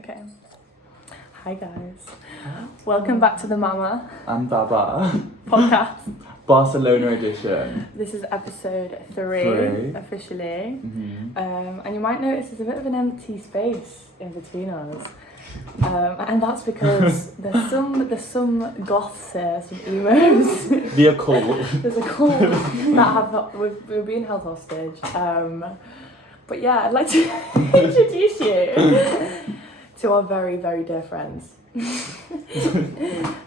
Okay. Hi guys. Welcome back to the Mama and Baba podcast. Barcelona edition. This is episode 3 officially. Mm-hmm. And you might notice there's a bit of an empty space in between us. And that's because there's some goths here, some emos. The occult. There's a cult that we're being held hostage. But yeah, I'd like to introduce you to our very, very dear friends.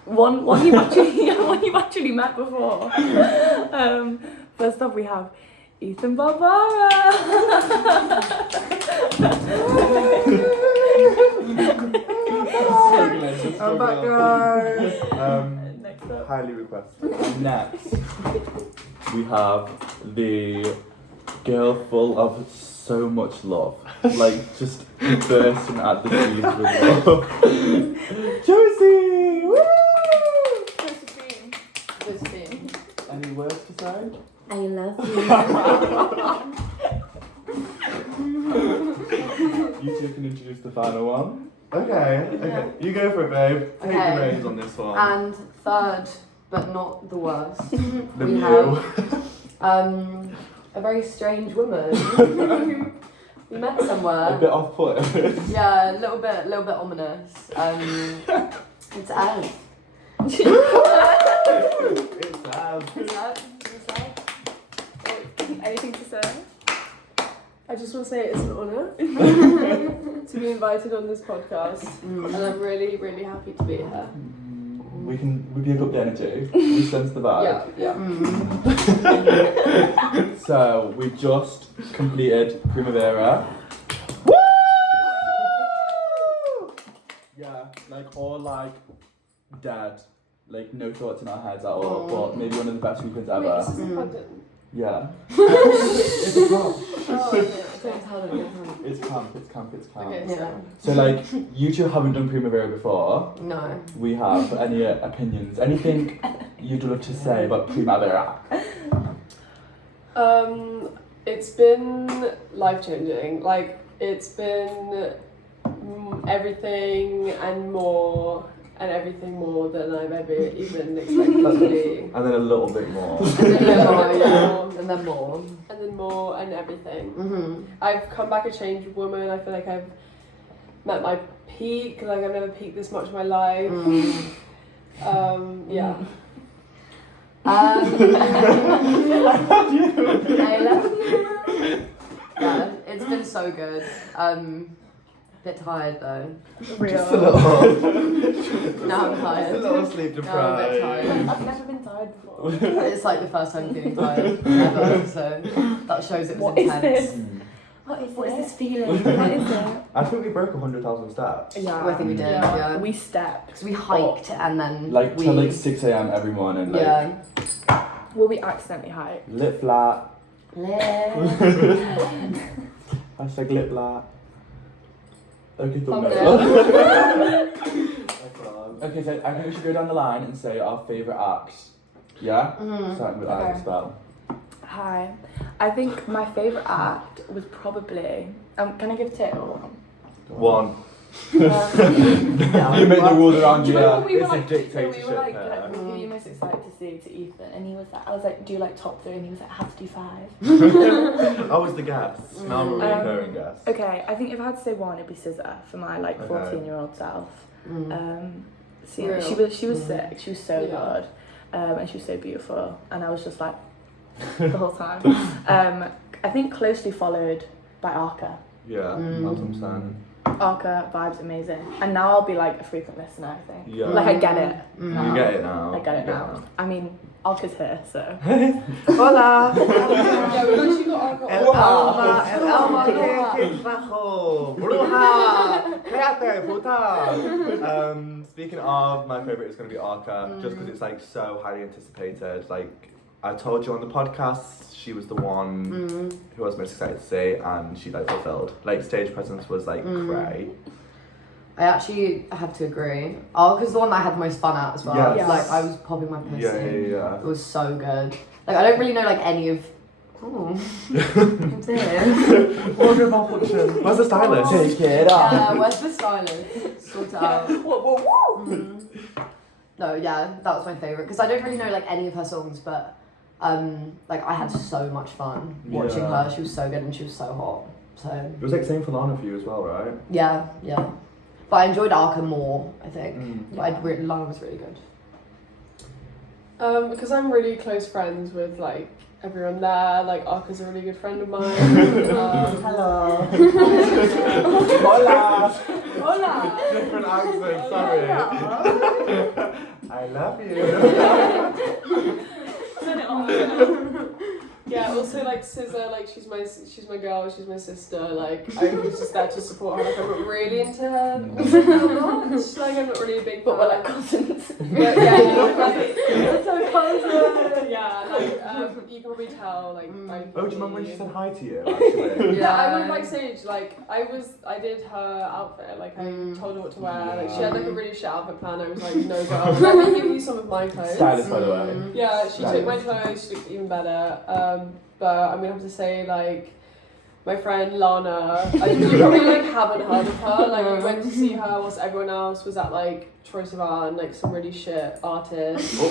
one you've actually met before. First up, we have Ève and Barbara. I'm back, guys. Next up, Highly requested. Next, we have the girl full of so much love, like just bursting at the seams with love. Josie! Woo! Josephine. Any words to say? I love You two can introduce the final one. Okay. You go for it, babe. Take the reins on this one. And third, but not the worst, The we view. have a very strange woman. We met somewhere. A bit off-putting. Yeah, a little bit ominous. It's Ève. It's loud. It's Ève. Anything to say? I just want to say it's an honour to be invited on this podcast, and I'm really, really happy to be here. We pick up the energy. We sense the vibe. Yeah. So we just completed Primavera. Woo! Yeah, like all like dead. Like no thoughts in our heads at all. But maybe one of the best weekends ever. Wait, this isn't plugged in. Yeah. It's a camp. Okay. It's camp. Okay, Yeah. So like you two haven't done Primavera before. No. We have. Any opinions? Anything you'd love to say about Primavera? It's been life-changing. Like, it's been everything and everything more than I've ever even expected it to be. And then a little bit more. And then more. And then more. And then more and everything. Mm-hmm. I've come back a changed woman. I feel like I've met my peak. Like, I've never peaked this much in my life. Yeah. I love you. Yeah, it's been so good. Bit tired though. Just a little. Now I'm Just a tired. little sleep Now I'm a bit deprived. tired. I've never been tired before. It's like the first time feeling tired ever, so that shows it was What is intense. this? What is this feeling? What is it? I think we broke 100,000 steps. Yeah. I think we did, yeah. We stepped. Because we hiked and then Like we... till like 6 a.m. every morning. Like, Yeah. Well, we accidentally hiked. Lit flat. Lit. Hashtag lit flat. Okay, Thumbnail. Okay, so I think we should go down the line and say our favourite acts. Yeah? Mm-hmm. Starting with Okay. Irish spell. Hi. I think my favourite act was probably. Can I give two? One. Um, You make the rules around Do you you. remember we were It's a like, dictatorship we were like, here. who are you most excited to see Ethan? And he was like, I was like, do you like top 3? And he was like, I have to do 5. I was the guest. Now I'm a recurring guest. Okay, I think if I had to say one, it'd be Scissor for my like Okay. 14-year-old self. So yeah, Real. she was sick. She was so good, and she was so beautiful, and I was just like the whole time. I think closely followed by Arca. Yeah, that's what I'm saying. Arca vibes amazing, and now I'll be like a frequent listener. I think. Yeah. Like I get it. now. You get it now. I get it now. I mean, Arca's here, so. Hola! Yeah, we've actually got our El alma que bajo. Bruja. Cállate, puta. Speaking of, my favourite is going to be Arca, just because it's like so highly anticipated. Like, I told you on the podcast, she was the one who I was most excited to see, and she like fulfilled. Like, stage presence was like cray. I actually have to agree. Because the one that I had the most fun at as well. Yes. Like, I was popping my pussy. Yeah. It was so good. Like, I don't really know like any of Oh, what's it? Wardrobe malfunction. Where's the stylist? Take it off. Yeah, where's the stylist? Sort it out. No, yeah, that was my favourite because I don't really know like any of her songs, but like I had so much fun watching her. She was so good and she was so hot. So It was like same for Lana for you as well, right? yeah. But I enjoyed Arca more, I think. But Lana was really good. Because I'm really close friends with like everyone there. Like Arca's a really good friend of mine. Hello. Hola. Hola. Different accent, sorry. I love you. Yeah, also like SZA, like she's my girl, she's my sister. Like I was just there to support her. Like I'm not really into her that much. Like I'm not really a big. But we're like cousins. But yeah, like, It's so cousins. yeah, like you can probably tell like. By Oh, do you remember when she me. said hi to you? Actually? Yeah, I went backstage. Like I did her outfit. Like I told her what to wear. Like she had like a really shit outfit plan. I was like, no girl, let me give you some of my clothes. Stylist, by the way. Yeah, she took my clothes. She looked even better. But I'm gonna have to say like my friend Lana. You probably like haven't heard of her. Like you went to see her whilst everyone else was at like Troye Sivan, like some really shit artist.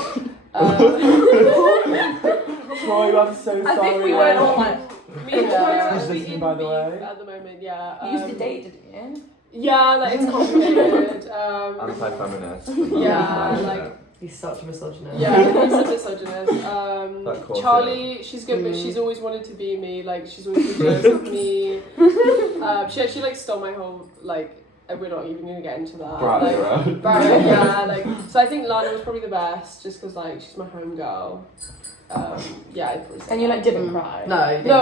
Troy, I'm so sorry. I think we went all like. Me and Troy are actually listening, in by the beef way. at the moment. Yeah. You used to date, didn't you? Yeah, like it's complicated. Anti-feminist. Yeah, like. He's such a misogynist. Yeah, he's a misogynist. That course, Charlie, she's good, but she's always wanted to be me. Like, she's always been jealous of me. She actually like stole my whole like. We're not even gonna get into that. Right. Yeah, like. So I think Lana was probably the best, just because like she's my home girl. Yeah, I'd probably say And you that. like didn't cry. No,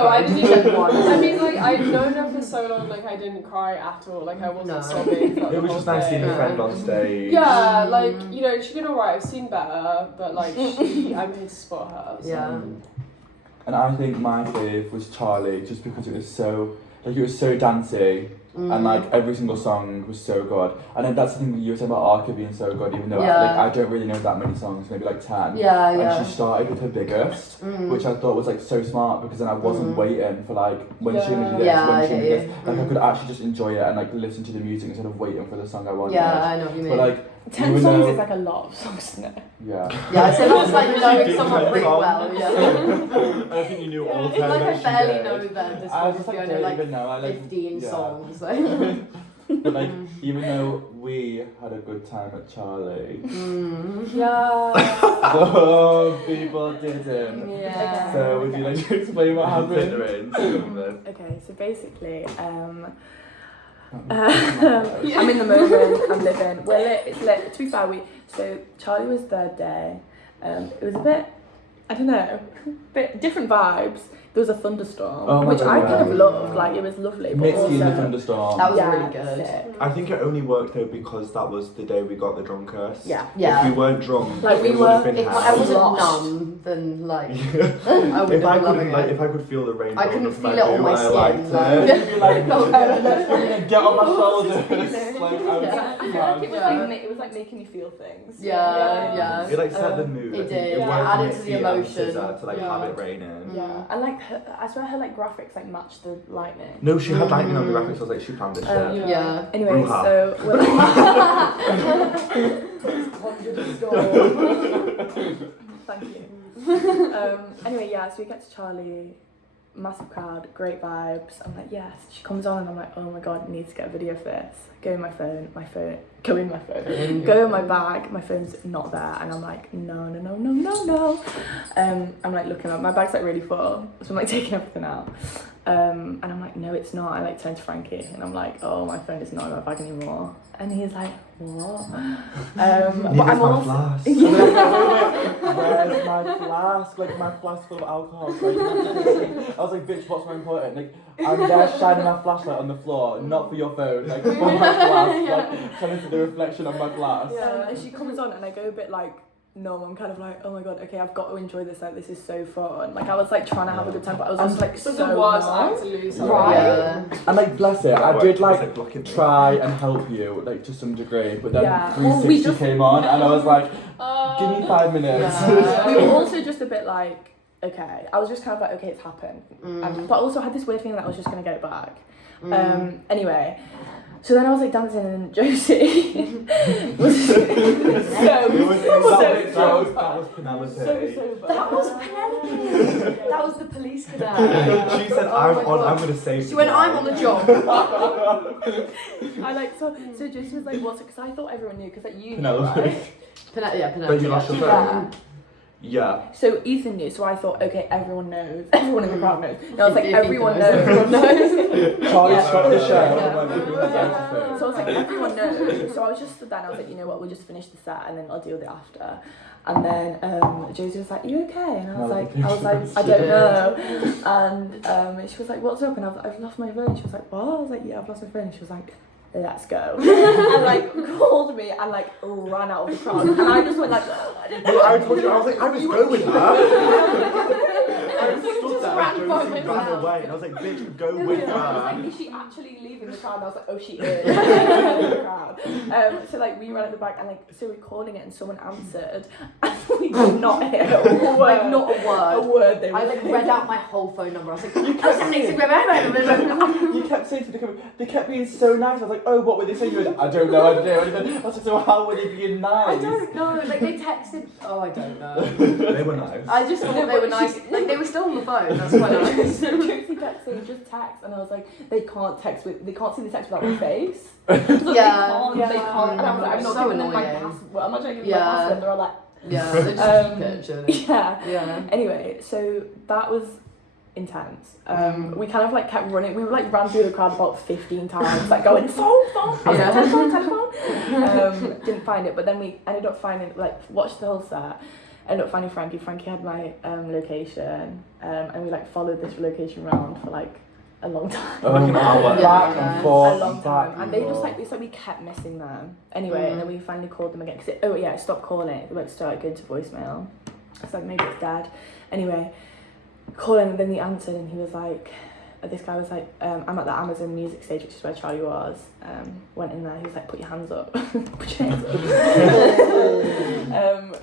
I didn't even. once. I mean, like I'd known her for so long. Like I didn't cry at all. Like I wasn't sobbing. throughout It the was whole just nice seeing thing. your friend on stage. Yeah, like, you know, she did alright, I've seen better, but like, I'm here to support her. So. Yeah. And I think my fave was Charlie, just because it was so dancey. And like every single song was so good. And then that's the thing you were saying about Arca being so good, even though I don't really know that many songs, maybe like 10. Yeah. And she started with her biggest, which I thought was like so smart, because then I wasn't waiting for like when she gonna do this, when she gonna do this. Like I could actually just enjoy it and like listen to the music instead of waiting for the song I wanted. Yeah, I know what you mean. But like 10 songs is like a lot of songs, isn't it? yeah. Yeah, I said that's like knowing did someone 10 pretty songs. well. Yeah. I don't think you knew all 10 It's like I that she barely did. know them. Just I was just obviously like, I know don't like even know. I like 15 yeah. songs. Like. But like, even though we had a good time at Charlie, Yeah. some people didn't. Yeah. So would you like to explain what happened? Okay, so basically, I'm in the moment, I'm living. We're lit, it's lit. To be fair, so Charlie was third day. It was a bit, I don't know, bit different vibes. There was a thunderstorm, which I kind of loved. Like it was lovely. But Mitski in the also, thunderstorm. That was really good. sick. I think it only worked though because that was the day we got the drunk curse. Yeah. Yeah. If we weren't drunk, Like, we it would have were- been If hell. I wasn't Lost. numb, then like I If would I have been loving could, like, it. if I could feel the rain I going couldn't into my feel it on boot, my I skin, liked like- it. You'd be like, let's get on my shoulders. Like, I was Yeah. I feel like it was like it was like making you feel things. Yeah. It like set the mood. It I think did, It yeah. worked Added with to the Tia and emotion. SZA to like Yeah. have it raining. Yeah, and like I swear her like graphics like matched the lightning. No, she had lightning on the graphics. I was like, she planned this shit. Yeah. Anyway, Brouhaha. so we're thank you. Anyway, yeah, so we get to Charlie, massive crowd, great vibes. I'm like, yes. She comes on and I'm like, oh my god, I need to get a video for this. Go in my phone, go in my bag, my phone's not there, and I'm like, no. I'm like looking up, my bag's like really full, so I'm like taking everything out. And I'm like, no, it's not. I like turn to Frankie and I'm like, oh, my phone is not in my bag anymore. And he's like, what? But I'm also flask. where's my flask? Like my flask full of alcohol. Like, I was like, bitch, what's more important? Like, I'm there shining my flashlight on the floor, not for your phone, like for my flask, like trying to see the reflection of my glass. and she comes on and I go a bit like numb. I'm kind of like, oh my god, okay, I've got to enjoy this. Like, this is so fun. Like, I was like trying to have a good time, but I was just like It's so the worst numb. act to lose. Right. Yeah. And like, bless it, I That did worked. It was, like blocking me. try and help you, like to some degree, but then Yeah. 360 Well, we just- came on, and I was like, give me 5 minutes. Yeah. We were also just a bit like, okay. I was just kind of like, okay, it's happened. But also I had this weird feeling that I was just going to get it back. Anyway, so then I was like dancing and Josie was That was Penelope. That was Penelope. That was the police cadet. She said, I'm going to save She went, I'm on the job. I like so Josie was like, what's it? Because I thought everyone knew, because like you knew, Penelope. right? Penelope. But you lost your phone? Yeah. So Ethan knew, so I thought, okay, everyone knows. Everyone in the crowd knows. And I was like, Ethan everyone knows. knows. Everyone knows. Charlie stopped the show. Yeah. So I was like, everyone knows. So I was just stood there and I was like, you know what, we'll just finish the set and then I'll deal with it after. And then Josie was like, are you okay? And I was like, I don't know. And she was like, what's up? And I was like, I've lost my phone. She was like, what? I was like, yeah, I've lost my phone. And she was like, let's go. And like called me and like ran out of the crowd. And I just went like, I told you, I was like, I was going with her. I stood there ran and by Josie myself. ran away. And I was like, bitch, go with I was her. like, is she actually leaving the crowd? And I was like, oh, she is. The crowd. So like we ran at the back and like so we're calling it and someone answered and we did not hear a word. Like, not a word. A word they were I like saying. read out my whole phone number. I was like, You kept saying to the camera, they kept being so nice. I was like, oh, what were they saying? You went, I don't know. I was like, so how were they being nice? I don't know. Like they texted. Oh, I don't know. They were nice. I just thought they were nice. Like they were still on the phone. That's quite nice. So Josie texted, just text, and I was like, they can't see the text without my face. Yeah. They can't. And I was like, I'm not So giving them my annoying. password. I'm not giving them Yeah. my password. They're all like, Yeah, they just keep it, surely. yeah. Yeah. Anyway, so that was intense. We kind of like kept running. We like ran through the crowd about 15 times, like going phone. I was like, telephone. Didn't find it, but then we ended up finding, like, watched the whole set. Ended up finding Frankie. Frankie had my location, and we like followed this location round for like a long time. Like an hour. Back and forth. A long time, back and they just forth. like it's like we kept missing them. Anyway, and then we finally called them again because it stopped calling. It like started going to voicemail. It's like maybe it's dad. Anyway, calling and then he answered and he was like, this guy was like, I'm at the Amazon music stage, which is where Charlie was. Went in there. He was like, put your hands up. Put your hands up.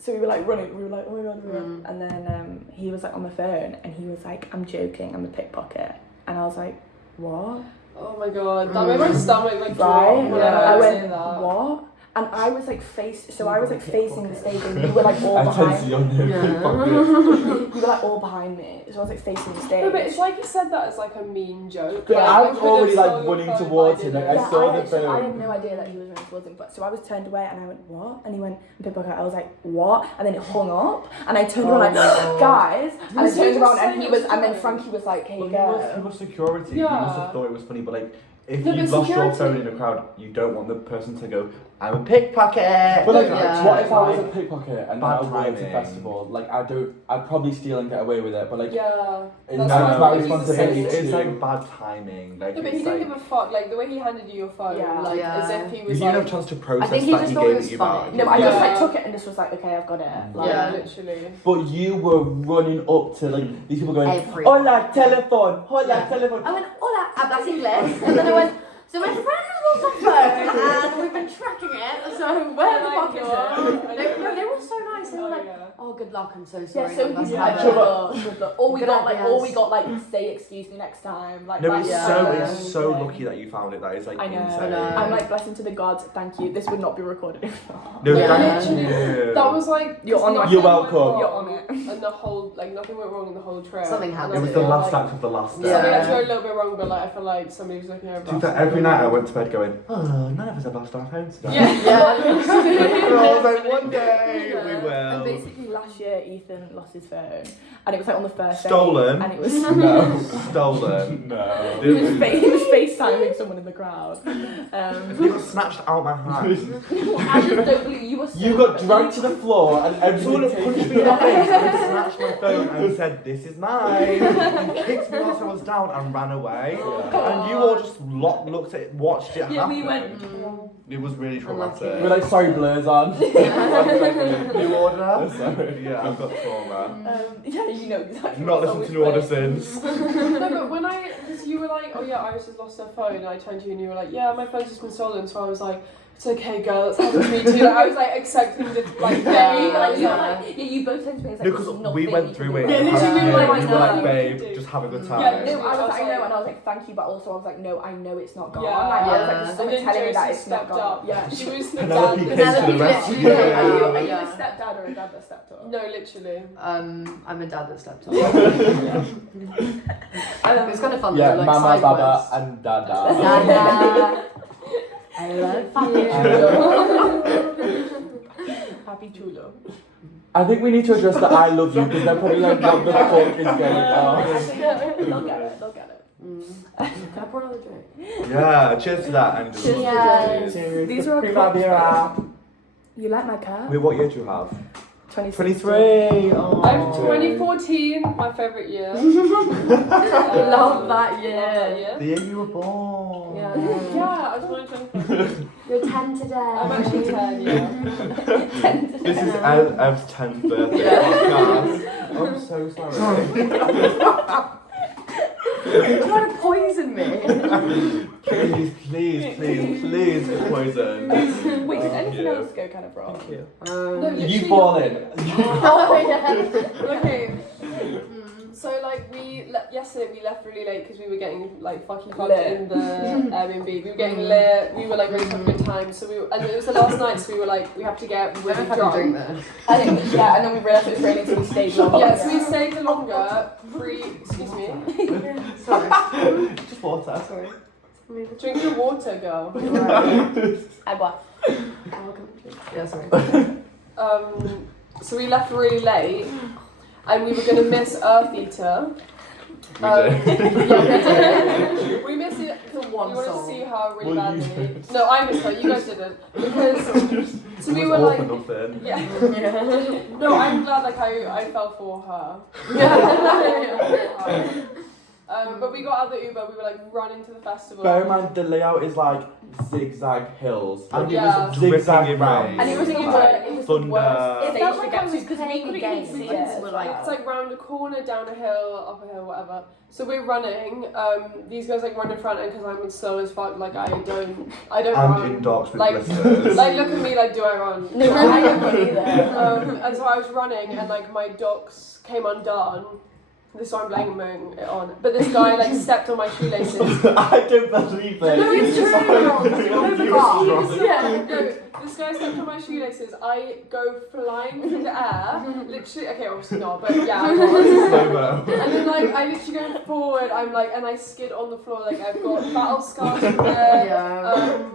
So we were like running. We were like, oh my god, and then he was like on the phone and he was like, I'm joking. I'm a pickpocket. And I was like, what? Oh my god, that made my stomach like drop. Right? when Yeah. I heard went, saying that. what? And I was like I was like facing the stage and you were like all I tend to behind see me. on there. You were like all behind me. So I was like facing the stage. No, but it's like you said that as like a mean joke. But Like, I was could have already like stolen your running phone, towards but him. Like, didn't. I saw the I phone. had no idea that he was running towards him, but so I was turned away and I went, what? And he went, pickpocket. I was like, what? And then it hung up and I turned around like, guys. And I Was he turned just around and saying he it was, was and then funny? Frankie was like, here you Well, he go. was security. He Yeah. must have thought it was funny, but like, if No, you but lost your security- phone in a crowd, you don't want the person to go, I'm a pickpocket. But like, Yeah. what if I was a Like, pickpocket and bad I went to a timing. festival? Like, I'd probably steal and get away with it. But like, Yeah. it's That's not why my he's the responsibility. same. It's to- like bad timing. Like, No, but he it's didn't like, give a fuck. Like the way he handed you your phone, Yeah. like Yeah. as if he you was didn't like. have a chance to process think he that just he thought it gave was it you funny. back. No, I just Yeah. like took it and just was like, okay, I've got it. Like, Yeah, literally. But you were running up to like these people going, Everyone. hola, telephone, hola, Yeah. telephone. I went, hola, hablas inglés. And then I went, so my friend has lost her phone and we've been tracking it. So where the fuck is it? No, they were so nice. They were like, oh, good luck. I'm so sorry. Yeah, so That's we how had it good was. luck. All we Good got like, ideas. say excuse me next time. Like, No, that it's was it's so amazing. lucky that you found it. That is like I know. insane. I'm like, blessing to the gods, thank you. This would not be recorded if not. No, Yeah. thank Literally. you. That was like. You're on nothing You're went welcome. wrong You're on it. And the whole nothing went wrong in the whole trip. Something And happened. It I was feel the last like act of the last Yeah. Something had to day. go a little bit wrong, but like I feel like somebody was looking over. To be us fair, and every like- night I went to bed going, oh, none of us have lost our phones today. Yeah. And I was like, one day we And will. basically last year Ethan lost his phone and it was like on the first day. Stolen? And it was No, Stolen. no. he was FaceTiming someone in the crowd. It was snatched out my hand. I just don't believe you were so You got dragged to the floor and Someone everything punched taken. me in the face and snatched my phone and said, this is mine. And kicked me whilst I was down and ran away. And you all just looked at it, watched it Yeah, happen. we went. It was really traumatic. We're like, sorry, blur's on. New order? Sorry. Yeah, I've got trauma. Yeah, you know exactly. Not what's listened to wrong New with Order me. since. No, but when because you were like, oh yeah, Iris has lost her phone, and I turned to you and you were like, yeah, my phone's just been stolen. So I was like, it's okay, girl, it's happened to me too. Like, I was like expecting to like You both said to me, it's like, Because this is not we thing went you through can it. do. Yeah, literally, we and were like, we were like, no. babe, just have a good time. Yeah, no, I I was was like, I know, like- and I was like, thank you, but also I was like, no, I know it's not gone. Yeah. Like, I was like, And there's something then telling me that Josie it's not stepped gone. up. Yeah, she was the Penelope dad. came to the rescue. Literally, Are you yeah. a stepdad or a dad that stepped up? No, literally. I'm a dad that slept on. It's kind of fun Yeah, though, like Mama, side Baba, quests. and Dada. Dada. I love you. Happy chulo. I think we need to address the I love you because they're probably like, what the fuck is going on? They'll get it. They'll get it. Can I pour another drink? Yeah, cheers to that. And Cheers. Cheers. These are our Primavera. You like my car? Wait, what year do you have? 26. 23. Oh. I'm 2014, my favourite year. Love that Love year. that year. The year you were born. Yeah. Yeah, I was born in 2014. You're 10 today. I'm actually 10, yeah. 10 today. This is Ev's 10th birthday podcast. I'm so sorry. You're trying to poison me. Please, it's poison. Wait, did Thank anything you. else go kind of wrong? Thank you. No, You literally- fall in. Oh, yeah. Okay. So like yesterday we left really late because we were getting like fucking fucked Lit. in the Airbnb. We were getting lit. We were like ready to have a good time. So and it was the last night. So we were like, we have to get really drunk. drink this. I think, yeah, and then we realised it was raining, so we stayed longer. Yeah, so we stayed longer. Excuse me. Sorry. Just water. Sorry. Drink your water, girl. Agua. Yeah, sorry. So we left really late, and we were gonna miss Earth Eater. We did. Yeah, we did. We missed it because we one wanted to song. see her really Well, you badly. did. No, I missed her. You guys didn't because. So we It were was all like, for nothing. yeah. No, I'm glad like I fell for her. But we got out the Uber. We were like running to the festival. Bear in mind, the layout is like zigzag hills. And Yeah. it was Zigzag ripping in round. rain. And it was Like, it was the thunder. worst It stage felt to like get I to was because we playing couldn't a even game. see We it. just were like- It's like round a corner, down a hill, up a hill, whatever. So we're running. These guys like run in front, and because I'm slow as fuck, like I don't And run. in docks with Like, blisters. like look at me, like do I run? No, I don't run either. And so I was running, and like my docks came undone. This is why I'm blaming it on. But this guy like stepped on my shoelaces. I don't believe this. No, it's true. You're Yeah, no, this guy stepped on my shoelaces. I go flying through the air. Literally, okay, obviously not, but yeah, I was. Slow-mo. And then like I literally go forward. I'm like, and I skid on the floor. Like I've got battle scars from there. Yeah.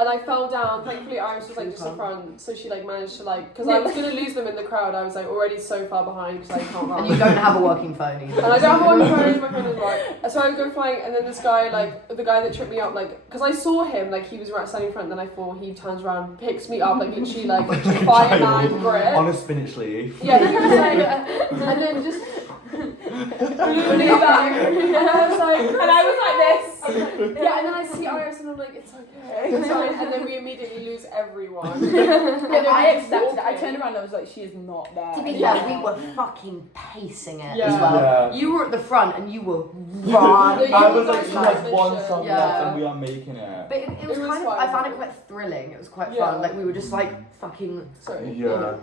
And I fell down. Thankfully, Iris was like just in front, so she like managed to like, because I was gonna lose them in the crowd. I was like already so far behind because I can't run. And you don't have a working phone either. And I don't have one phone, my phone is right. So I go flying, and then this guy, like, the guy that tripped me up, like, because I saw him, like, he was right standing in front, then I thought he turns around, picks me up, like, literally, like, fireman grip. On a spinach leaf. Yeah, he was like, and then just. And I was like this. Yeah, and then I see Iris, and I'm like, it's okay. It's fine. And then we immediately lose everyone. And then I we just accepted it. walk I in. turned around and I was like, she is not there. To be Yeah. fair, we were fucking pacing it Yeah. as well. Yeah. You were at the front and you were No, running. you I was guys like, she were has on one mission. song Yeah. left and we are making it. But it was It was kind of, fun. I found it quite thrilling. It was quite Yeah. fun. Like we were just like fucking. Sorry. Yeah.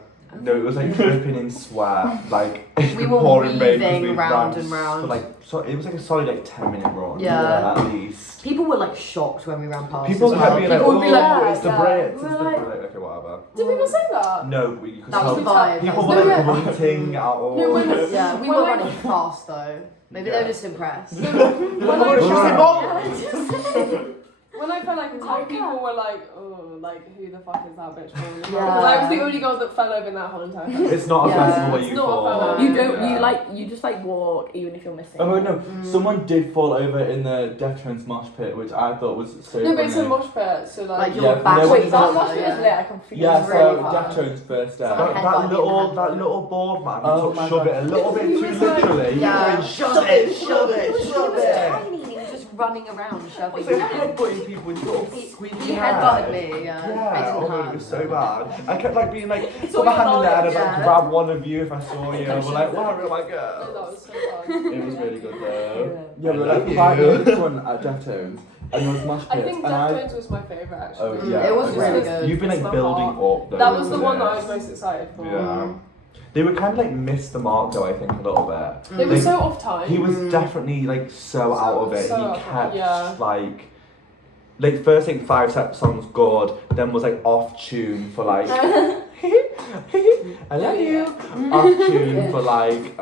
No, it was like dripping in sweat, like We were pouring rain 'cause weaving we round ran and round. For like, so it was like a solid like 10-minute run. Yeah. At least. People were like shocked when we ran past. People as kept well. being like, People would be like, oh, it's the yeah. Brits. It's We the were like- Brits. Okay, whatever. Did people say that? No, we could that was tell. the vibe. People that were was like the grunting out all. No, when- Yeah, we when were I- running fast though. Maybe they Yeah. were just impressed. When I felt like attacked, people were like, oh, like, who the fuck is that bitch falling apart? Yeah. Because I was the only girl that fell over in that whole entire festival. It's not a Yeah. festival where It's you not a fall. festival. You don't. Yeah. You like. You just like walk even if you're missing. Oh no, someone did fall over in the Deftones mosh pit, which I thought was so No, but it's a funny. mosh pit, so like. Like Yeah, your back. no, Wait, it's that not- must be yeah. lit. I can feel Yeah, it. so really fun. Deftones first Someone step. had That one little, in that hand. little board man Oh who my shove God. it a little bit He too was like- literally. He Yeah. was going, shove it, shove it, He shove was it. tiny. He was just running around shoving. So headbutting people with little squeaky He head. headbutted me. Yeah. Yeah, It oh didn't my, hurt. it was so bad. I kept like being like, all put my your hand in there and I'd knowledge, like yeah. grab one of you if I saw you. And we're like, wow, we're like, That girl. was so fun. It was really good though. Yeah, we were I like love quite you. near the front at Deftones. and those smash I pits. think and Deftones was my favourite actually. Oh, yeah. It was Just really because good. You've been like it's my building heart. up those. That was the one that I bits. was most excited for. Yeah. They were kind of like missed the mark though, I think, a little bit. They were Like, so off time. He was definitely like so out of it. so He out, kept yeah. like first like 5 songs good, then was like off tune for like I love you. Off tune for like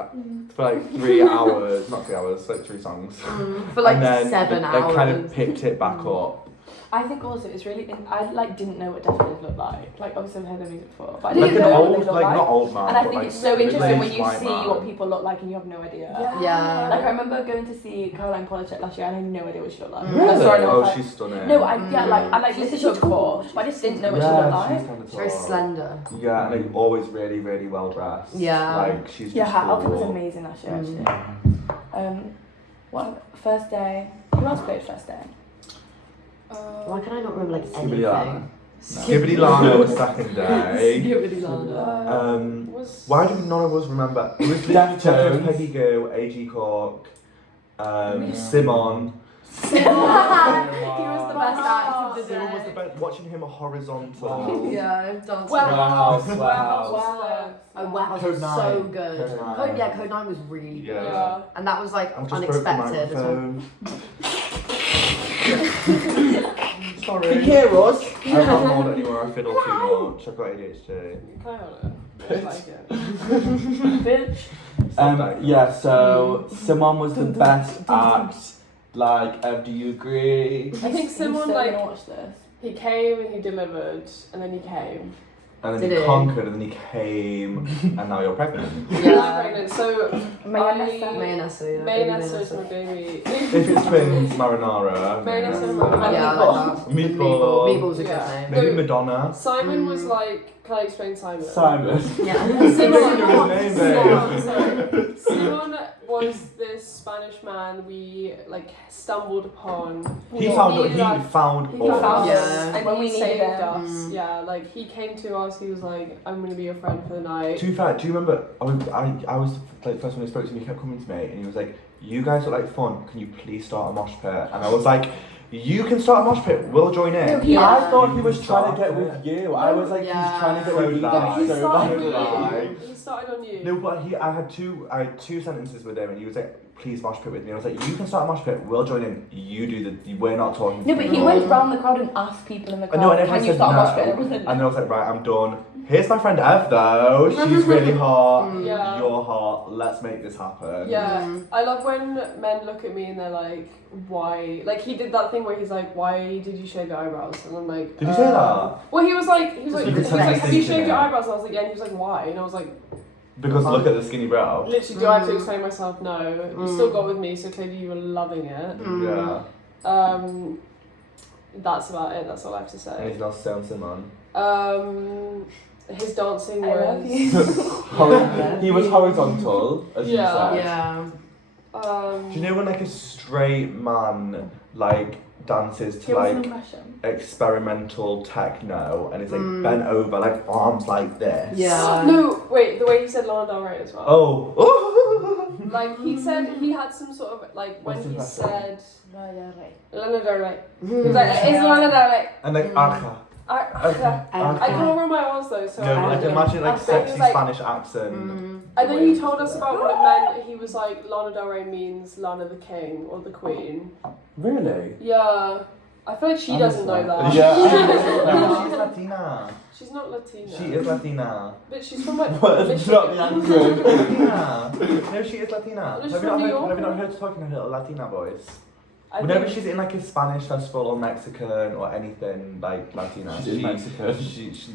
3 hours, not 3 hours, like 3 songs. For like and then 7 hours. They kind of picked it back up. I think also it's really. I like didn't know what Deftones looked like. Like obviously I've heard their music before, but I Like didn't an know what old, they looked like like. not old man. And I but, think like, it's so interesting when you middle-aged see white what man. people look like and you have no idea. Yeah. Like I remember going to see Caroline Polachek last year and I had no idea what she looked like. Really? I saw her and I was Oh, like, she's stunning. no, I listened to her before, but I just didn't know what she looked Yeah, like. she's kind of She's very tall. slender. Yeah, and like always really, really well dressed. Yeah. Like she's Yeah, just her outfit was cool. amazing last year actually. What first day? Who else played first day? Why can I not remember like Skibbity Lana. anything? Skibbity Lana was second day. Skibbity Lana. Why do none of us remember? It was Deftones. Peggy Goo, A.G. Cork, Simon. He was the best act of the Simon was the day. best. Watching him horizontal. Yeah, dancing. Warehouse. Oh wow, Code was 9. so good. Code 9. Code 9 was really good. Yeah. And that was like I've just broke the unexpected as well. microphone. Sorry. Can you hear us? I can't hold it anymore. I fiddle too much. I've got ADHD. Can I hold it? I like it. Bitch. Yeah, so Simon was the best act. Like, do you agree? I think He's Simon so like gonna watch this. he came and he delivered and then he came. And then Did he he? conquered, and then he came, and now you're pregnant. I'm Yeah. pregnant, so Mayonnaise. Mayonnaise, yeah. Mayonnaise is my baby. If it's twins, marinara. Mayonnaise and Yeah, I like that. Meatball. Meatball's a good Yeah. name. Maybe No. Madonna. Simon was like, can I explain Simon? Simon. Yeah. Simon was this Spanish man we like stumbled upon. He found He us. found Yeah. us and When he we needed saved him. us. Yeah, like he came to us. He was like, "I'm gonna be your friend for the night." To be fair, do you remember? I was like the first one he spoke to me. He kept coming to me, and he was like, "You guys look like fun. Can you please start a mosh pit?" And I was like, "You can start a mosh pit. We'll join in." No, he- I thought he You was can trying to start get it. with you. I was like, Yeah. he's trying to get So with you. nice. But he So started with bad. you. He started on you. No, but I had two sentences with him, and he was like, "Please mosh pit with me." And I was like, "You can start a mosh pit. We'll join in. You do the. We're not talking." No, but he went round the crowd and asked people in the I crowd, know, and can everyone you said start a no. mosh pit? And everyone said And then I was like, right, I'm done. Here's my friend Ève though. She's really hot. Yeah. You're hot. Let's make this happen. Yeah, I love when men look at me and they're like, "Why?" Like he did that thing where he's like, "Why did you shave your eyebrows?" And I'm like, Did you say that? Well, he was like, You could tell "Have you he's shaved your thinking it. eyebrows?" And I was like, "Yeah." And he was like, "Why?" And I was like, Because look at the skinny brow. "Literally, do I have to explain myself? No. You still got with me, so clearly you were loving it." Yeah. That's about it. That's all I have to say. Anything else to say on Simon? His dancing I love was. you. He was horizontal, as you Yeah. said. Yeah. Do you know when like a straight man like dances to Give us an like impression. experimental techno and it's like bent over, like arms like this? Yeah. No, wait. The way he said Lana Del Rey as well. Oh. Like he said, he had some sort of like when What's he impressive? said Right. Lana Del Rey. He was like, "It's Lana Del Rey." And like arca. I can't remember my R's though, so No, I like imagine like I think sexy it's like- Spanish accent. And then he told us about what it meant. He was like, Lana Del Rey means Lana the King or the Queen. Really? Yeah. I feel like she doesn't know that. Yeah. No, she's Latina. She's not Latina. She is Latina. But she's from like But it's not the Michigan. accent. Latina. No, she is Latina. She's Have you from New not York. heard her talking her little Latina voice? I Whenever think- she's in like a Spanish festival or Mexican or anything like Latina, She's in Mexico. She's in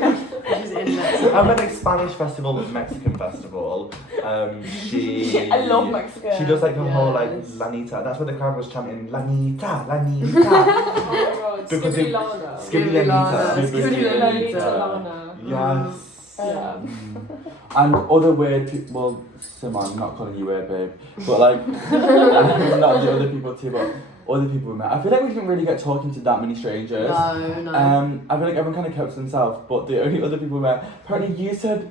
Mexico. I meant like Spanish festival, Mexican festival. She. I love Mexico. She does like her whole like Yes. Lanita. That's where the crowd was chanting Lanita, Lanita. Oh my god. Because Skibbity it- Lana. Skibbity Lanita. Skibbity Lanita Lana. Yes. Yeah. And other weird people, well, Simon, I'm not calling you weird, babe, but like, not the other people too, but other people we met. I feel like we didn't really get talking to that many strangers. No. I feel like everyone kind of kept to themselves, but the only other people we met, apparently you said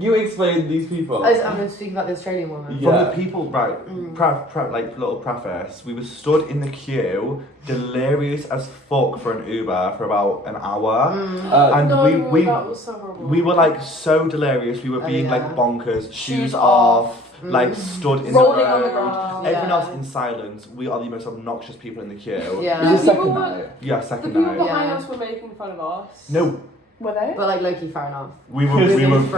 you explained these people. I'm speaking about the Australian woman. Yeah. From the people, right, like little preface, we were stood in the queue, delirious as fuck for an Uber for about an hour. And that was so horrible. we were like so delirious, we were being like bonkers, shoes off, like stood in rolling the on the road. ground. Everyone else in silence. We are the most obnoxious people in the queue. Yeah. Is it People second were- night? Yeah, The second people night. behind Yeah. us were making fun of us. No, Were they? But like low-key, fair enough. we were We were being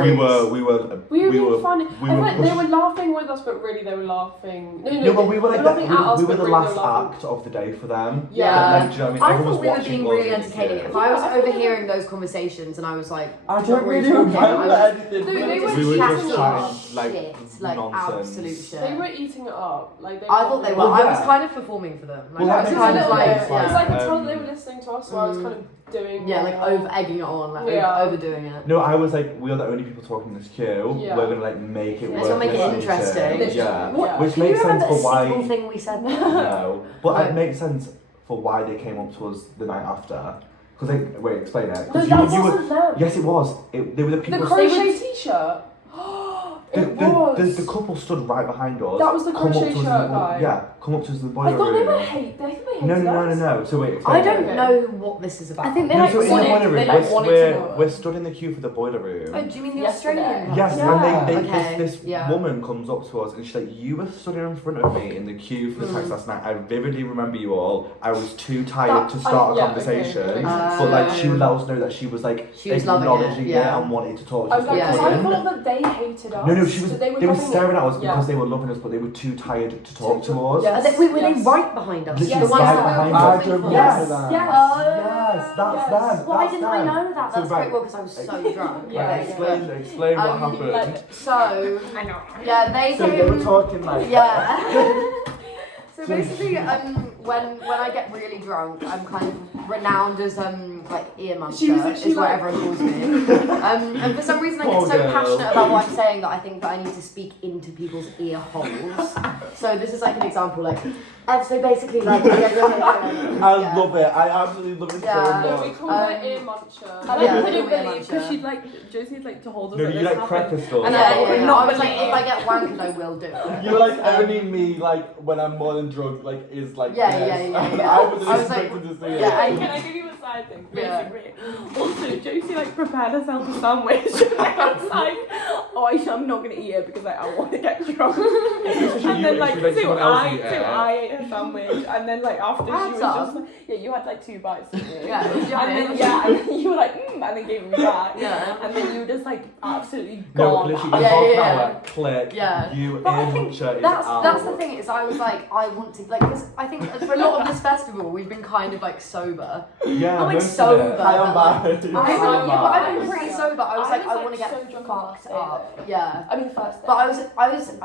funny. we I were feel like they pushed- were laughing with us, but really they were laughing. No, but we were like laughing at us, we were but the really last they were laughing. act of the day for them. Yeah. Like, do you know what I mean? I Everyone was thought we were watching being us really in the entertaining. queue. If I was Yeah, I thought overhearing those conversations and I was like, I not don't really talking, I remember was anything. They were We were chatting just chatting like shit, like nonsense. absolute shit. They were eating it up. Like they I thought they were. Well, I was yeah. kind of performing for them. Like Well, I that was makes kind of sense. like, It's Because I yeah, could tell that they were listening to us, so I was kind of doing. yeah, like over egging it on, like Yeah. overdoing it. No, I was like, we are the only people talking in this queue. Yeah. We're gonna like make it Let's worth not make it listening to. interesting. Yeah. What- Which Can you makes sense remember for a why. single thing we said? No, but No. it makes sense for why they came up to us the night after. Because they wait, explain it. No, 'Cause that you were. wasn't them. Yes, it was. They were the people. The crochet T-shirt. The, It the, was. the couple stood right behind us. That was the come up crochet to us in shirt the- guy. Yeah, come up to us in the boiler I thought they room. were hate. I think they hated No. us. So wait, explain I don't it. know what this is about. I think they No, like so in the wanted. boiler They room, like wanted we're, to know. we're stood in the queue for the boiler room. Oh, do you mean the Yesterday. Australian one? Yes, Yeah. and Okay, this yeah. woman comes up to us and she's like, you were stood in front of me in the queue for the taxi last night. I vividly remember you all. I was too tired to start a conversation. Okay. But like she would let us know that she was like She was loving it, acknowledging yeah. and wanted to talk to I us. was like, Yeah, because I yeah. thought that they hated us. No, she was. So They were having staring it- at us yeah. because they were loving us, but they were too tired to talk to us. Yeah. Were they Yes. right behind us? Literally The ones right that we behind were us. I filming don't for? remember Yes. that. Yes. Yes, that's Yes. them. Why that's didn't I them. know that? So That's right. great. Well, because I was so drunk. Yeah. Okay, Explain what happened. Like, so, I know. yeah, they So they were came. talking like. Yeah. So basically, when I get really drunk, I'm kind of renowned as like ear She was muncher, actually is what like- everyone calls me. And for some reason, I get Poor so girl. passionate about what I'm saying that I think that I need to speak into people's ear holes. So this is like an example, like, so basically, like, I love it. I absolutely love it Yeah. No, so we much. called her ear muncher. I like Yeah, couldn't like a believe because she'd like Josie like to hold us. No, like you this like and prefaced us. And Yeah, I yeah, would yeah. not I was like, believe- if I get wankered, I will do it. You're like only me, like when I'm more than drunk, like is like Yeah, this. yeah, yeah, And yeah. I wasn't I was like- expecting to see it. Yeah, Can I give you a side thing? Yeah. Basically. Also, Josie like prepared herself a sandwich. I was like, oh, I'm not gonna eat it because like I want to get drunk. And then like, so I ate her sandwich, and then like after I she had was some. just like, yeah, you had like 2 bites, didn't you? Yeah, it was yummy. And then you were like, and then gave me back. Yeah. And then you were just like absolutely No, gone. literally, in Yeah, half an yeah, hour, click, Yeah. you But I ear think muncher is that's out. the thing is I was like I want to like because I think for a lot of this festival we've been kind of like sober. Yeah, Not like most of sober. it. High on But, bad. I've High on been, but I've bad. been pretty sober. I was like I want to get so drunk fucked the first up. day, though. Yeah. I mean, first day. But I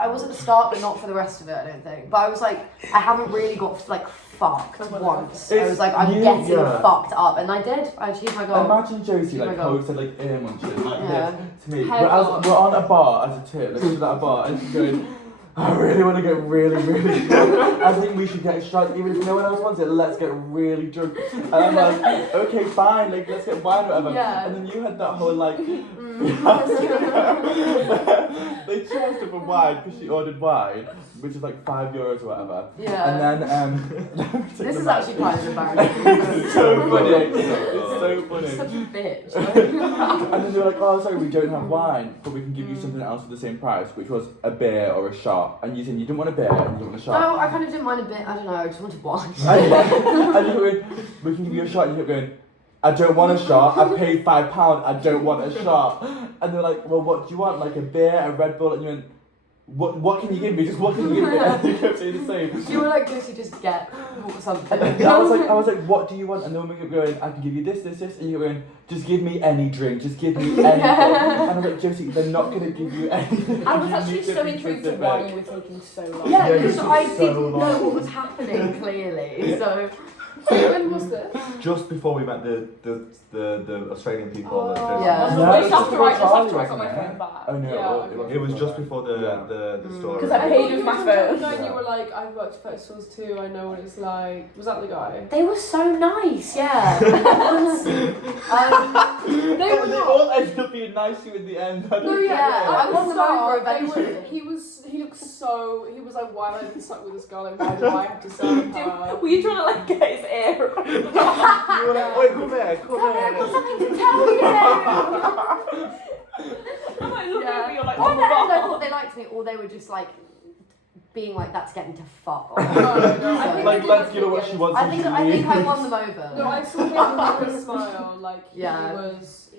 was at the start, but not for the rest of it. I don't think. But I was like, I haven't really got like fucked once. I was like, I'm getting fucked up, and I did. I achieved my goal. Imagine Josie Oh my like God. how said like ear munching like Yeah. this to me. Head We're on. on a bar as a tip, like she's at a bar and she's going, I really want to get really drunk. I think we should get shot, even if no one else wants it, let's get really drunk. And I'm like, okay, fine, like let's get wine or whatever. Yeah. And then you had that whole like they charged her for wine because she ordered wine, which is like €5 or whatever. Yeah. And then This is actually kind of embarrassing. it's so funny. It's so funny. Such a bitch. And then they were like, oh, sorry, we don't have wine, but we can give you something else for the same price, which was a beer or a shot. And you said you didn't want a beer and you didn't want a shot. No, I kind of didn't mind a bit. I don't know. I just wanted wine. And you were going, we can give you a shot. And you kept going, I don't want a shot. I paid £5. I don't want a shot. And they're like, well, what do you want? Like a beer, a Red Bull? And you went, what can you give me? Just what can you give me? And you kept saying the same. You were like, Lucy, just get something. I was like, what do you want? And then we kept going, I can give you this, and you were going, just give me any drink, just give me anything. And I was like, Josie, they're not gonna give you anything. I was You actually need to so be intrigued of specific. why you were taking so long. Yeah, Yeah, because you I took didn't so know long. what was happening clearly. So When was this? Just before we met the Australian people. Yeah. Just after I got Charlie, my wasn't it? phone back. Oh no, Yeah. It was just before the story. Because I paid with my phone. And you were like, I've worked at festivals too, I know what it's like. Was that the guy? They were so nice, yeah. They all ended up being nice to you in the end. No, Yeah, I won them over eventually. He was like, why have I been stuck with this girl and why do I have to serve her? Were you trying to like get his ear? You were like, wait, come here. I've got something to tell you. I'm like looking at me, you're like, On oh the my end, I god. thought they liked me, or they were just like being like that to get me to fuck off. I Like, think let's give her what she wants. I think I won them over. No, I saw him with a smile, like Yeah.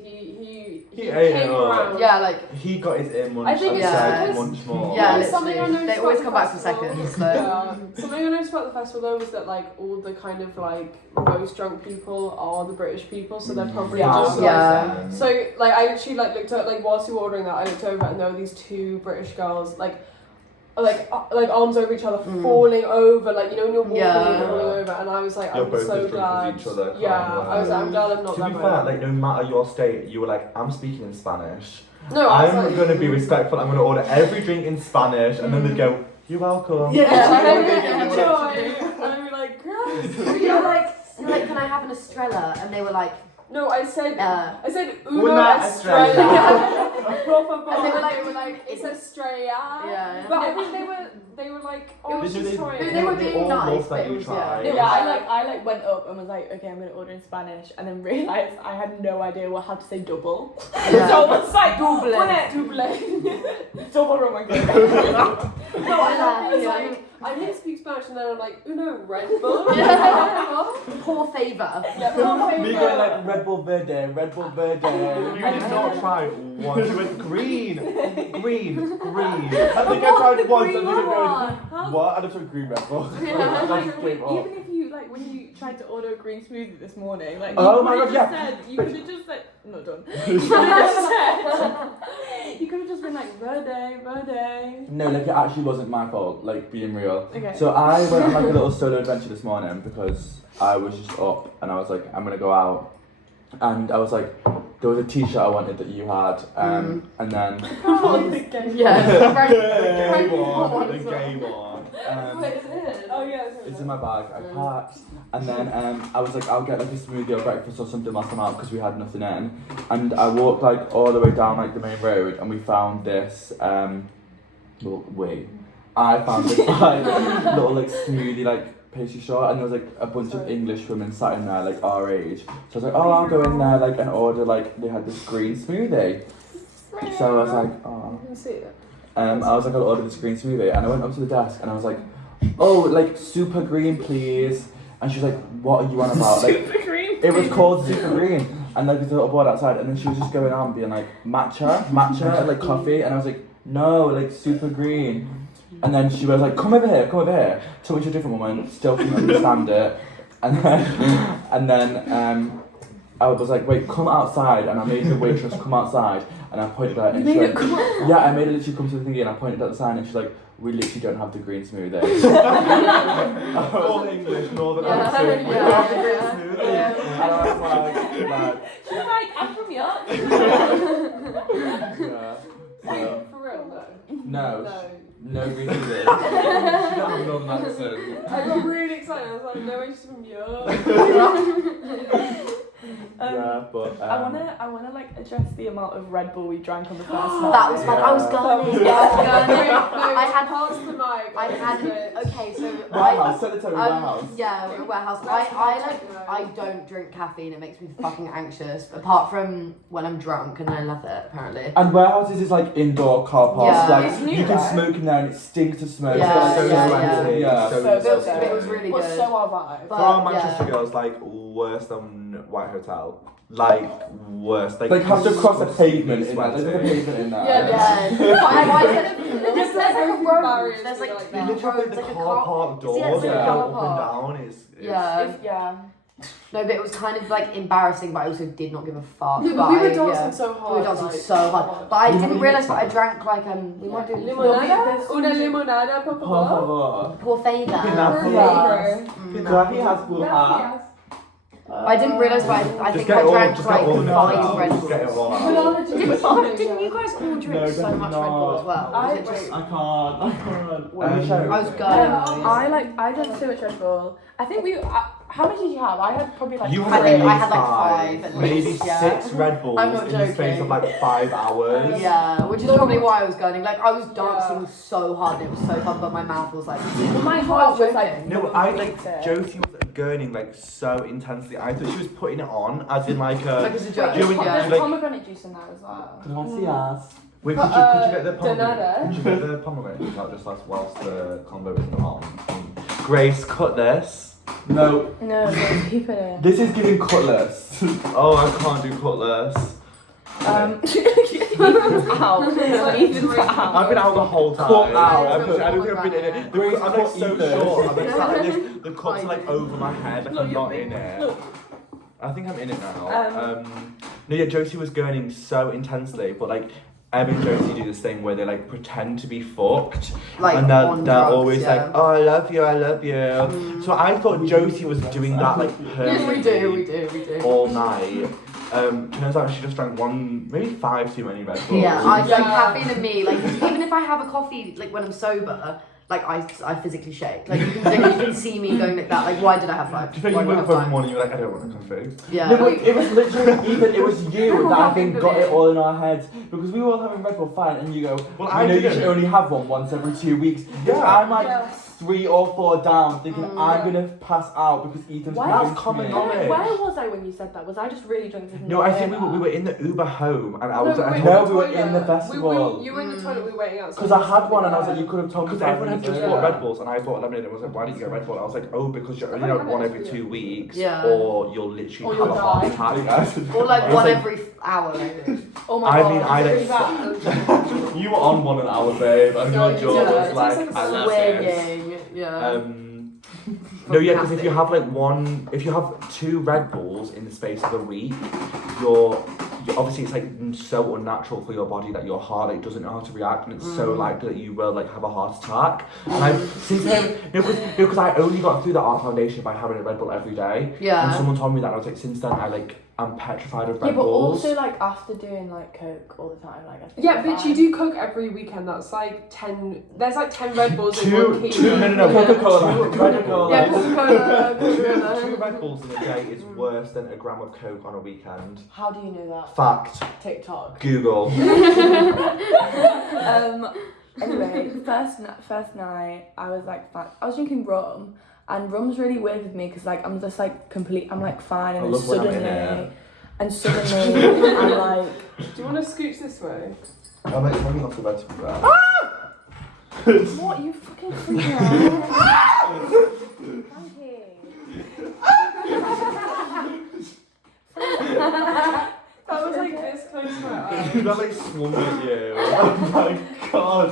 He he ate came it up. around. Yeah, like He got his ear munched I think and it's said because- munch more. yeah, There's something I literally. noticed They always about come the back for festival. seconds. So. Yeah. Something I noticed about the festival though was that like all the kind of like most drunk people are the British people, so they're probably just like. Yeah. So like I actually like looked at like whilst you were ordering that I looked over and there were these two British girls like arms over each other falling over, like you know when you're walking Yeah. and falling over, and I was like You're I'm both so as drunk glad. as each other, Yeah, can't you? I was like I'm glad I'm not To that be way. fair, like no matter your state, you were like, I'm speaking in Spanish. No, I was I'm like, gonna be respectful. I'm gonna order every drink in Spanish, and then they'd go, "You're welcome." Yeah. Enjoy. And I'd be like, girl. You were like, can I have an Estrella? And they were like, No, I said uno Una estrella. estrella. and they were like, It's Estrella. Yeah. But I think they were like, oh, was she's They- trying. they were being all nice, loved but that it you was, tried. yeah. Yeah, I went up and was like, okay, I'm gonna order in Spanish, and then realised I had no idea how to say double. Yeah. So I was like, double. Double rum again. No, I was Yeah. like, I didn't speak Spanish, and then I'm like, uno Red Bull. Poor favour. Yeah, poor Me favour. going like Red Bull Verde, Red Bull Verde. You did not try once. You went green. I think I tried once and didn't go. How? What? And I took green Red Bull. Yeah. I just gave up. Even if you like when you tried to order a green smoothie this morning, like Oh you my could've God, just yeah. said, you could have just said, not done. You could have just said, you could have just been like verde. No, like it actually wasn't my fault, like being real. Okay. So I went on like a little solo adventure this morning because I was just up and I was like, I'm gonna go out. And I was like, there was a t-shirt I wanted that you had, and then Yeah. The gay one. Wait, is it? Oh yeah, it's in my bag, I packed. And then I was like, I'll get like a smoothie or breakfast or something last time out because we had nothing in. And I walked like all the way down like the main road and we found this, I found this like little like smoothie like pastry shop, and there was like a bunch of English women sat in there like our age. So I was like, oh, I'll go in there like and order like they had this green smoothie. So I was like, oh. I can see it. I was like, I'll order this green smoothie, and I went up to the desk and I was like, oh, like super green, please. And she was like, what are you on about? Like, Super green. it was called super green, and like there's a little board outside, and then she was just going on being like matcha, and like coffee, and I was like, no, like super green. And then she was like, come over here. Took me to a different woman, still couldn't understand it. And then I was like, wait, come outside. And I made the waitress come outside. And I pointed at her. And yeah, I made her literally come to the thingy and I pointed at the sign and she's like, we literally don't have the green smoothie. All English, northern Yeah. accent. We Yeah. don't have the green Yeah. smoothie. Yeah. And I was like, She's like, I'm from York. yeah. So, For real, no, No. no green smoothie. She doesn't have a northern accent. I got really excited. I was like, no, she's from Europe. Yeah, but I wanna like address the amount of Red Bull we drank on the first night. That was fun. I was gunning. I had Pass the mic. I had okay, so warehouse, sanitary warehouse. yeah, warehouse. I don't drink caffeine. It makes me fucking anxious. Apart from when I'm drunk, and I love it apparently. And warehouses is like indoor car parks. Yeah. Like It's new, you can right? smoke in there and it stinks of smoke. Yeah, So yeah, sweaty. yeah. So So disgusting. It was really But good. so our vibe. But, For our yeah. Manchester girls, like worse than White Hotel. Like worse. Like have to cross a pavement in there. sweaty. There's like a pavement in there. Yeah. Why is it? There's like a road. barriers There's to like go like You that. literally have roads, the like a car park doors Yeah, it's like a that car go up park. and down. It's Yeah. Yeah. No, but it was kind of like embarrassing, but I also did not give a fuck. No, but but we were I- dancing yeah. so hard. We were dancing like, so hard. But I didn't realise that I drank like we might do Limonada? Una limonada, por Por favor. favor. Poor favour. Pineapple. Clappy has full heart. I didn't realise, but I think I drank like 5 Red Bulls. Just get it all out. Didn't you guys all drink so much Red Bull as well? Was it just... I can't. I was going. I drank so much Red Bull. I think how much did you have? I had probably like You I had had like 5 at maybe least, yeah. 6 Red Bulls I'm not in the space joking. of like 5 hours. Yeah, which is probably why I was going. Like, I was dancing so hard and it was so fun, but my mouth was like... my heart was like... No, Josie was gurning like so intensely. I thought she was putting it on, as in like a. Like as a joke. Do you know when There's like, pomegranate juice in there as well. Do you want to see us? wait, could you get the pomegranate? Donada. Could you get the pomegranate juice out just whilst the combo isn't on? Grace, cut this. No. No, just keep it in. This is giving cutlass. Oh, I can't do cutlass. Ethan's out. Ethan's out. I've been out the whole time. Cut out. I don't think I've been in it. Grace, I'm like cut so Ethan. short. I'm like sat like this. The cup's like over my head. Like I'm not in it. I think I'm in it now. No, yeah, Josie was gurning so intensely, but like Ève and Josie do this thing where they like pretend to be fucked, Like, and on they're drugs, always yeah. like, oh, I love you. So I thought Josie was doing that like Yes, we do. all night. Turns out she just drank maybe 5 too many Red Bulls. Yeah, I like caffeine and me. Like, even if I have a coffee, like when I'm sober, like I physically shake. Like you can see me going like that. Like, why did I have 5? Do you think you woke up every morning and you were like, I don't want a coffee? Yeah. No, but it was literally Ethan, it was you that I think got it all in our heads because we were all having Red Bull fine and you go, Well, I know you didn't. should only have one once every 2 weeks. Yeah. I'm like 3 or 4 down thinking I'm gonna pass out because Ethan's Why giving that's to common me. knowledge? Where was I when you said that? Was I just really drunk? No, I think we were in the Uber home and I was like, No, we were in the festival. You were in the toilet, we were waiting outside. Because I had one and I was like, you could have told me because everyone had 5 minutes just bought earlier. Red Bulls and I bought lemonade and was like, why didn't you get Red Bull? I was like, oh, because you're only on one every 2 weeks, Yeah. or you'll literally have a heart attack. Or like I was one like- every hour, maybe. Oh my I god. mean, I really like- bad. You were on 1 hour, babe, and your jaw Yeah, was it's like, I love this. swinging. Yeah. No, yeah, because if you have like if you have 2 Red Bulls in the space of a week, you're obviously it's like so unnatural for your body that your heart like doesn't know how to react, and it's so likely that you will like have a heart attack. And I've since then, because I only got through the art foundation by having a Red Bull every day. Yeah. And someone told me that, and I was like, since then I'm petrified of Red Yeah, but Bulls. also like after doing like coke all the time, like I think Yeah, it's bitch, you fine. do coke every weekend. That's like 10. There's like 10 Red Bulls in Two- one key. no, Coca-Cola. Two- Coca-Cola. Yeah, Coca-Cola. 2 Red Bulls in a day is worse than a gram of coke on a weekend. How do you know that? Fact. TikTok. Google. Anyway, first night, I was like, I was drinking rum, and rum's really weird with me because like I'm just like I'm like fine, and I then love when I'm in it. suddenly I'm like, Do you want to scooch this way? I'm like running off the bed to be fair. what, you fucking freaking out? That was like this close to my eye. That like swung at you. Oh my god.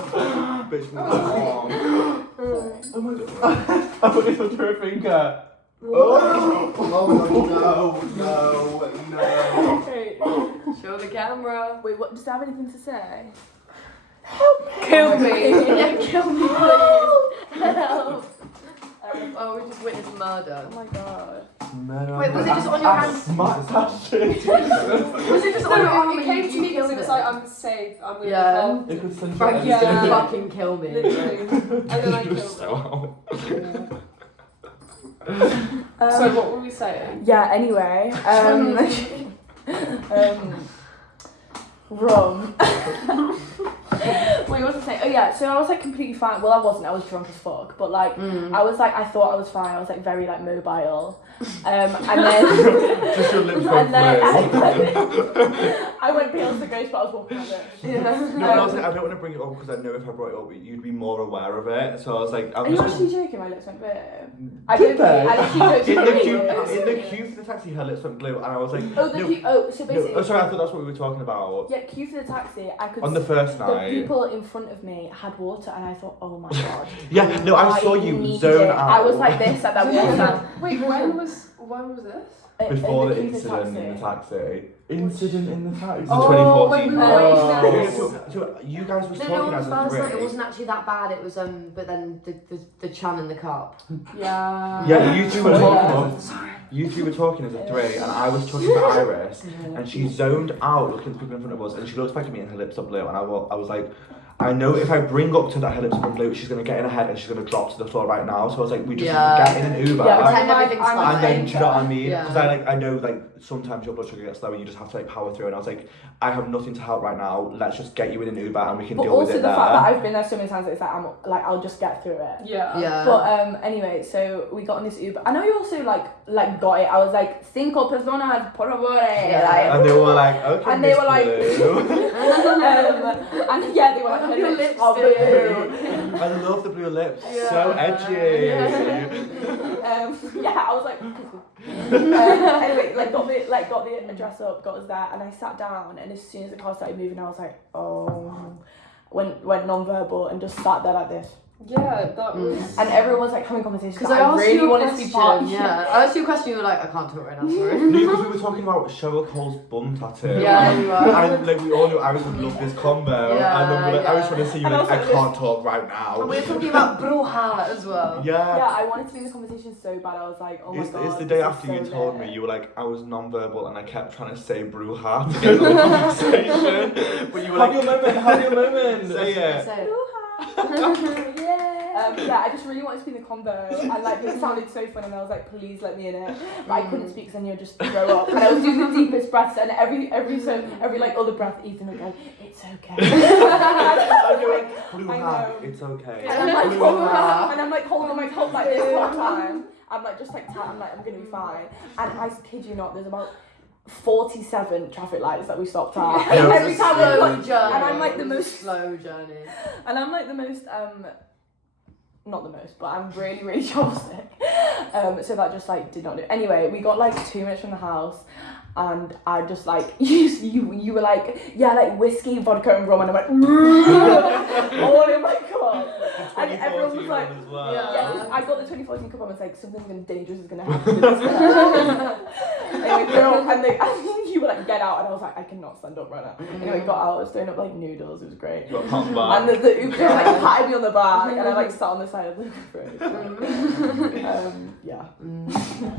Bitch, wrong. Oh my god. I put this under her finger. Oh no. Okay. Show the camera. Wait, what? Does that have anything to say? Kill me. Yeah, kill me, please. Help. Oh, we just witnessed murder. Oh my god. Wait, was it just on your hand? Smacked that shit. Was it just on your arm? No, it and came you to me because killed it was it? like, I'm safe, I'm gonna Yeah. be involved. It was such Frankie's Yeah. gonna fucking kill me. Literally. And then I killed So her. out. So what were we saying? Yeah. Anyway, rum. Wait, what was I saying? Oh yeah, so I was like completely fine. Well, I wasn't. I was drunk as fuck. But like, I was like, I thought I was fine. I was like very like mobile. And then Just your lips and then blue. I went pale as the ghost, but I was walking on it. Yeah. No, I was like, I don't want to bring it up because I know if I brought it up, you'd be more aware of it. So I was like, Are I'm you just. actually joking? My lips went blue. I Did don't. they? I actually In don't. the queue for the taxi, her lips went blue, and I was like, Oh, the no, queue. Oh, so basically. no. Oh, sorry, I thought that's what we were talking about. Yeah, queue for the taxi. I could. On the first The night. people in front of me had water, and I thought, oh my god. Yeah, no, I saw you needed zone it. out. I was like this at that water. Wait, when was this? Before the queue for incident in the taxi. Incident in the taxi. Oh, when we 2014. were Oh. waiting So you guys was No, talking it was as a first night. It three. wasn't actually that bad. It was but then the chum in the cup. Yeah. Yeah, you two were Oh, talking yeah. about. you three were talking as a three, and I was talking to Iris, and she zoned out looking at the people in front of us, and she looked back at me and her lips are blue, and I was like, I know if I bring up to that her lips are blue, she's going to get in her head and she's going to drop to the floor right now. So I was like, we just get in an Uber. Pretend everything's fine. And then, do you know what I mean? Because I know like sometimes your blood sugar gets low and you just have to like power through. And I was like, I have nothing to help right now. Let's just get you in an Uber and we can deal with it there. But also the fact that I've been there so many times, it's like I'll just get through it. Yeah. But anyway, so we got on this Uber. I know you also like got it. I was like, 5 personas, por favor. And they were like, okay. And they were like, and yeah, they were like, your lips are blue. I love the blue lips. So edgy. Yeah, I was like. Anyway, got the address up, got us there, and I sat down. And as soon as the car started moving, I was like, oh, went non-verbal and just sat there like this. Yeah, that was. And everyone was like having conversations. Because I really wanted to be part. Yeah, I asked you a question. You were like, I can't talk right now. Sorry. No, because we were talking about Cheryl Cole's bum tattoo. Yeah, you are. And like we all knew Iris would love this combo. Yeah, and then I was trying to see you And like, I I was like, can't talk right now. And we were talking about bruja as well. Yeah. Yeah, I wanted to be in the conversation so bad. I was like, oh my god. It's the day after you told me, you were like, I was non-verbal and I kept trying to say bruja to get into the conversation. But you were like, have your moment. Say it. Say it. Yeah, I just really wanted to be in the combo, and like it sounded so fun, and I was like, please let me in it. But I couldn't speak because then you'd just throw up. And I was doing the deepest breaths, and every like other breath, Ethan would go, it's okay. I'm going, I know. it's okay. And I'm like holding my cup like this whole time. I'm like just like I'm gonna be fine. And I kid you not, there's about 47 traffic lights that we stopped at. Yeah, Every time we slow journey. and I'm like the most slow journey. And I'm like the most not the most, but I'm really, really chopstick. So that just like did not do. Anyway, we got like 2 minutes from the house, and I just like you were like, yeah, like whiskey, vodka, and rum, and I went oh my god. And everyone was like, yeah, I got the 2014 cup. I was like, something dangerous is gonna happen. Anyway, and you were like, get out, and I was like, I cannot stand up right now. Anyway, got out. I was throwing up like noodles. It was great. You got pumped back. And the Uber like patted me on the back, and I like sat on the side of the road. Yeah.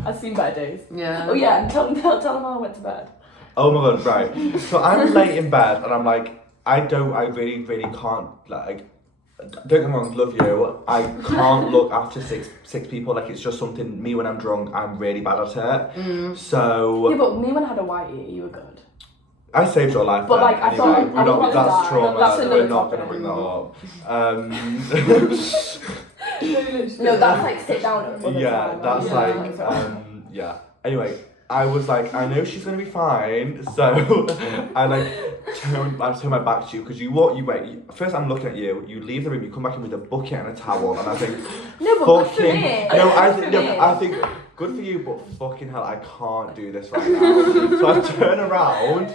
I've seen better days. Yeah. Oh yeah, and tell them how I went to bed. Oh my god, right. So I'm late in bed and I'm like, I really, really can't, like, don't get me wrong, love you. I can't look after six people. Like, it's just something, me when I'm drunk, I'm really bad at it. So. Yeah, but me when I had a whitey, you were good. I saved your life. But then, like, I anyway. thought That's trauma. That's We're not going to bring that up. No, that's like sit down. Yeah, that's like, yeah. Anyway, I was like, I know she's gonna be fine, so I turn my back to you because first I'm looking at you, you leave the room, you come back in with a bucket and a towel, and I think, no, but good for me. I think good for you, but fucking hell, I can't do this right now. So I turn around,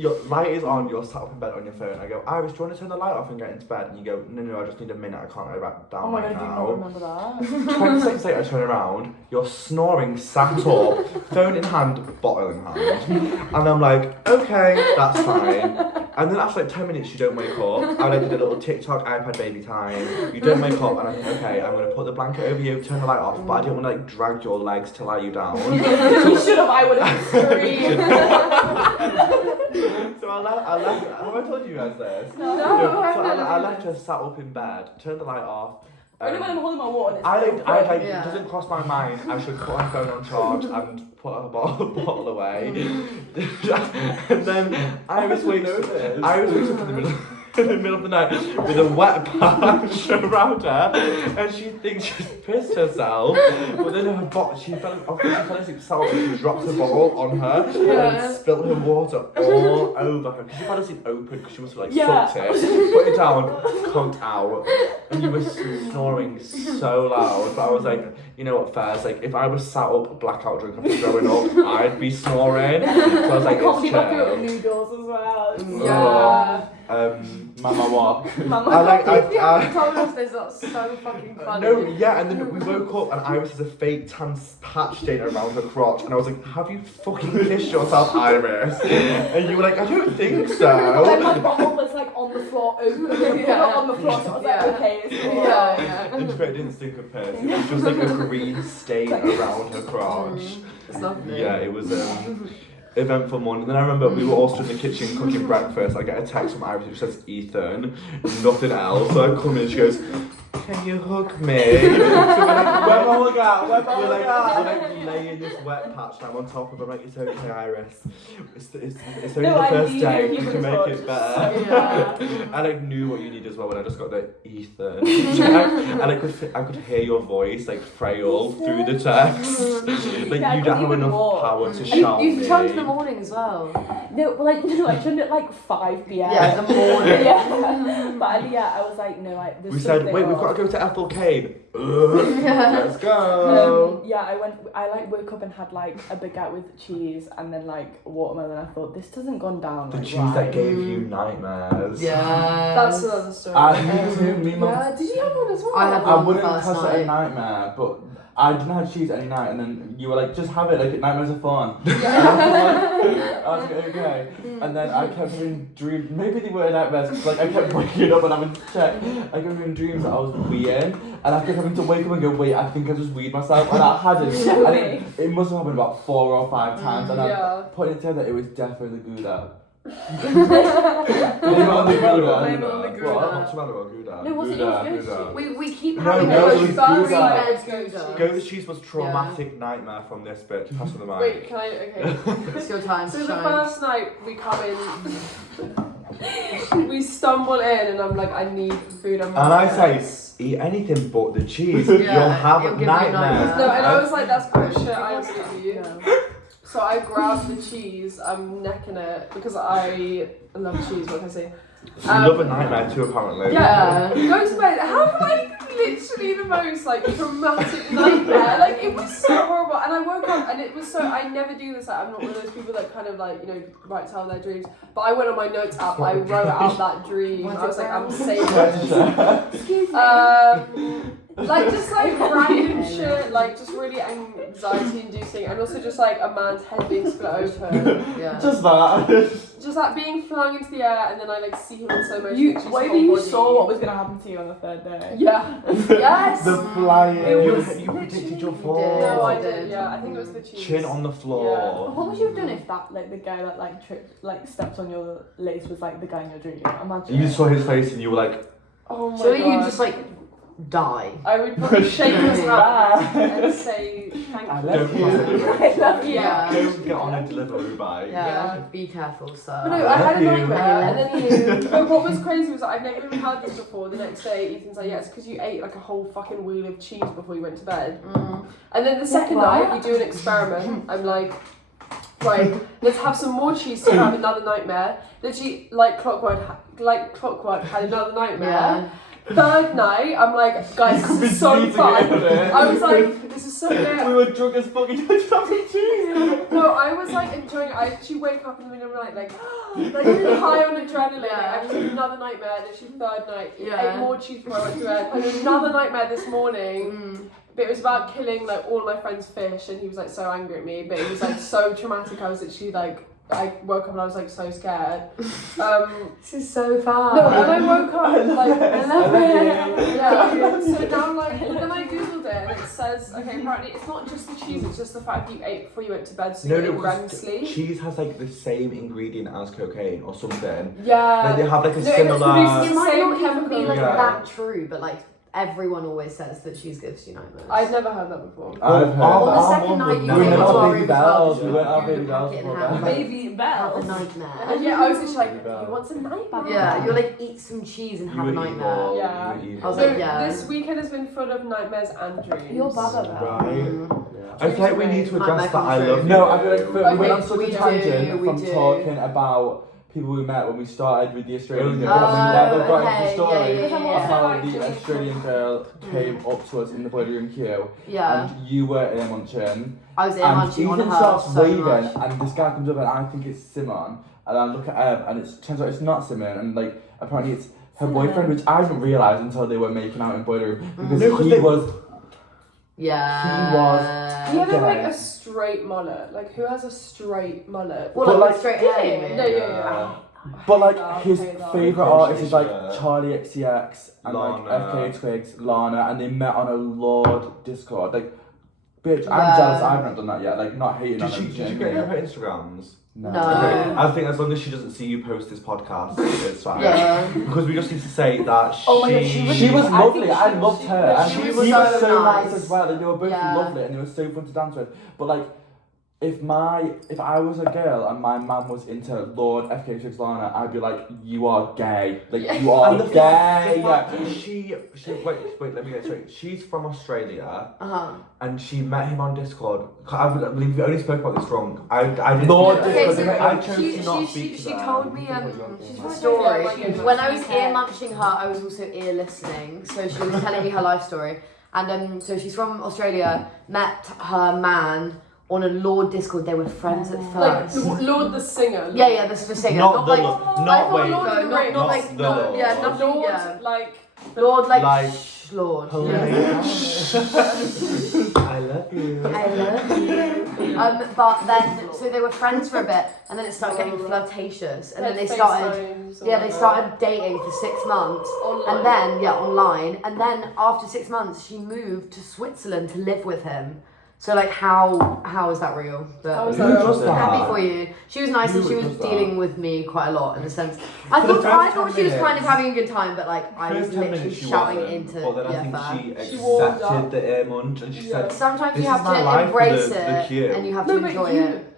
your light is on, you're sat up in bed on your phone. I go, Iris, do you want to turn the light off and get into bed? And you go, no, I just need a minute, I can't go back down right now. Oh my god, do you not remember that? 20 seconds later, I turn around, you're snoring, sat up, phone in hand, bottle in hand. And I'm like, okay, that's fine. And then after like 10 minutes, you don't wake up. I did a little TikTok, iPad baby time. You don't wake up, and I'm like, okay, I'm going to put the blanket over you, turn the light off, but I didn't want to like drag your legs to lie you down. You should have, I would have screamed. So I left, have I told you guys this? No. So I left her sat up in bed, turned the light off. Only when I'm holding my water. It doesn't cross my mind. I should put my phone on charge and put a bottle away. And then Iris wakes up in the middle of the night with a wet patch around her, and she thinks she's pissed herself. But then she fell asleep, she dropped the bottle on her and spilled her water all over her because she fell asleep open because she must have sucked it, put it down, conked out, and you were snoring so loud. But I was like, you know what, Fairs, like if I was sat up blackout drunk after throwing up, I'd be snoring. So I was like, I can't it's leave my chill. food noodles as well. Yeah. Mama what? I told us this, that's so fucking funny. No, yeah, and then we woke up and Iris has a fake tan patch stain around her crotch, and I was like, have you fucking kissed yourself, Iris? And you were like, I don't think so. Then my bottle was like on the floor open, put it on the floor, so I was like, okay, it's cool. And it didn't stink of piss. It was just like a green stain around her crotch. It's lovely. Yeah, it was eventful morning. Then I remember we were all stood in the kitchen cooking breakfast. I get a text from Iris which says Ethan, nothing else. So I come in and she goes, can you hug me? So we're like lay in this wet patch and I'm on top of her, like, it's okay, Iris. It's only the first day, you can make it better. I like knew what you need as well when I just got the Ethan. And I could hear your voice like frail through the text. Like you don't have enough power to shout me. You turned in the morning as well. No, but I turned at like 5 p.m. Yeah, in the morning. But yeah, I was like, no, we said, wait, we've got to go to Ethel Kane. Let's go. I like woke up and had like a baguette with cheese and then like watermelon. I thought this doesn't gone down. The like, cheese right. that gave you nightmares. Yeah. That's another story. Me too. Yeah, did you have one as well? I had I one wouldn't first cuss night. it a nightmare, but I didn't have cheese any night, and then you were like, just have it, like nightmares are fun. I was like, okay. And then I kept having dreams, maybe they were nightmares, because like I kept waking up and having to check. I kept having dreams that I was weeing, and I kept having to wake up and go, wait, I think I just weed myself, and I hadn't. And it must have happened about 4 or 5 times, and I put it together, it was definitely Gouda. Blame it on the Gouda. Blame it on the Gouda. Not tomato or Gouda. No, was it Gouda. We keep No, having no, those it was furry Gouda. bed Gouda. Goat's cheese was traumatic nightmare from this bitch. Pass on the mic. Wait, can I? Okay. It's your time So to the shine. first night we come in, we stumble in, and I'm like, I need food. And I say, eat anything but the cheese. You'll have it'll give you nightmares. nightmares. No, and I was like, that's bullshit. I believe you. So I grabbed the cheese. I'm necking it because I love cheese. What can I say? You love a nightmare too, apparently. Yeah. Go to bed. How like literally the most like traumatic nightmare. Like it was so horrible, and I woke up and it was so. I never do this. Like, I'm not one of those people that kind of like write down their dreams. But I went on my notes app. I wrote out that dream. I was like, I'm saving it. Excuse me. Like just like random shit, like just really anxiety inducing, and also just like a man's head being split open. Yeah. Just that. Just like being flung into the air, and then I like see him in slow motion. Maybe you saw what was gonna happen to you on the 3rd day. Yeah. Yes. The flying. You predicted your fall. No, I did. Yeah, I think it was the cheese. Chin on the floor. What would you have done if that like the guy that like tripped like steps on your lace was like the guy in your dream? Imagine. You saw his face and you were like, Oh my So god. you just like die. I would probably shake his hand and say thank I you. love you. I love you. Yeah. don't get on a delivery bike. Yeah. Be careful, sir. But no, I had a love you. nightmare, and then but what was crazy was that I'd never even heard this before. The next day, Ethan's like, yeah, it's because you ate like a whole fucking wheel of cheese before you went to bed. And then the second night, we do an experiment. I'm like, right, let's have some more cheese to have another nightmare. Literally, like clockwork, had another nightmare. Yeah. 3rd night, I'm like, guys, this is so fun. I was like, this is so good. We were drunk as fuck. You just have some cheese. No, I was like enjoying it. I actually wake up in the middle of the night like really high on adrenaline. Like, I just had another nightmare. Literally 3rd night. Ate more cheese before I went to bed. I had another nightmare this morning. But it was about killing like all my friends' fish, and he was like so angry at me. But it was like so traumatic. I was literally like, I woke up and I was like so scared. This is so fun. No, and I woke up like I love it. Yeah. So now like then I googled it and it says apparently it's not just the cheese, it's just the fact that you ate before you went to bed, so you ate REM sleep. Cheese has like the same ingredient as cocaine or something. Yeah. Like they have like a No, similar. It might Same not even be chemical. like Yeah. that true, but like everyone always says that cheese gives you nightmares. I'd never heard that before. I've heard On the that. second night, you We came went into out our baby room as well. bells. We went out You baby pack bells it and before have bed. Baby have a bells. nightmare. And yeah, I was just like, he wants a nightmare. Yeah, you're like, eat some cheese and have a nightmare. Yeah. I was So like, yeah. this weekend has been full of nightmares and dreams. You're bad at that. Right. I feel like we need to address Nightmare that I comes love true. you. No, I feel like we went on Okay, such we a tangent do, we from do. talking about people we met when we started with the Australian girl. Oh, and we never got into okay, the story yeah, of yeah. how the Australian girl came up to us in the boiler room queue. Yeah. And you were ear munching. I was ear And munching on Ethan her starts so waving, much. and this guy comes up, and I think it's Simon. And I look at Ève, and it turns out it's not Simon, and like apparently it's her boyfriend, which I didn't realise until they were making out in boiler room because No, 'cause he they- was. Yeah. He was- Do you have like Yeah. a straight mullet? Like who has a straight mullet? Well, But, like, like, straight hair, you Yeah, mean? yeah, yeah. But like that, his hate that. favourite artist is like Yeah. Charlie XCX and like Lana. FK Twigs, Lana, and they met on a Lord Discord. Like, bitch, I'm Yeah. jealous I haven't done that yet. Like, not hating on Did them. you get her Instagrams? No. Okay, I think as long as she doesn't see you post this podcast, it's fine. Yeah. Because we just need to say that Oh my God, She was I lovely. think I she- loved she- her. And she he was was so so nice. nice as well. Like, they were both Yeah. lovely and they were so fun to dance with. But like, if I was a girl and my man was into Lord FK Twigs Lana, I'd be like, you are gay. Like, you are And the gay. fact that she wait, let me get straight. She's from Australia and she met him on Discord. I believe we only spoke about this wrong. I didn't. Lord Okay, Discord, so I chose she to not speak to she them. told me She's a from story. Australia, like, When I was UK. ear munching her, I was also ear listening. So she was telling me her life story, and so she's from Australia. Met her man on a Lord Discord. They were friends at Like first. Lord the singer. Yeah, the singer. Not the like Lord. I Not thought wait. Lord of the No, Rings. not like the no, Lord. yeah, nothing. Lord, Yeah. like Lord, like, Like- Lord. Holy. Yeah. I love you. I love you. But then, so they were friends for a bit, and then it started getting flirtatious, and then they started. Yeah, they started dating for 6 months, Online. and then online, and then after 6 months, she moved to Switzerland to live with him. So like, how is that real? But How is Who that real? does that? happy for you. She was nice, Who and she was does that? dealing with me quite a lot in a sense. I For the thought first she was 10 kind of minutes. having a good time, but like I was First 10 literally minutes she shouting wasn't, into but then I think yeah. she warmed accepted up. the ear munch and she Yeah. said, Sometimes "This you is have my to life for embrace the it, cue." and you have No, to but enjoy you. it.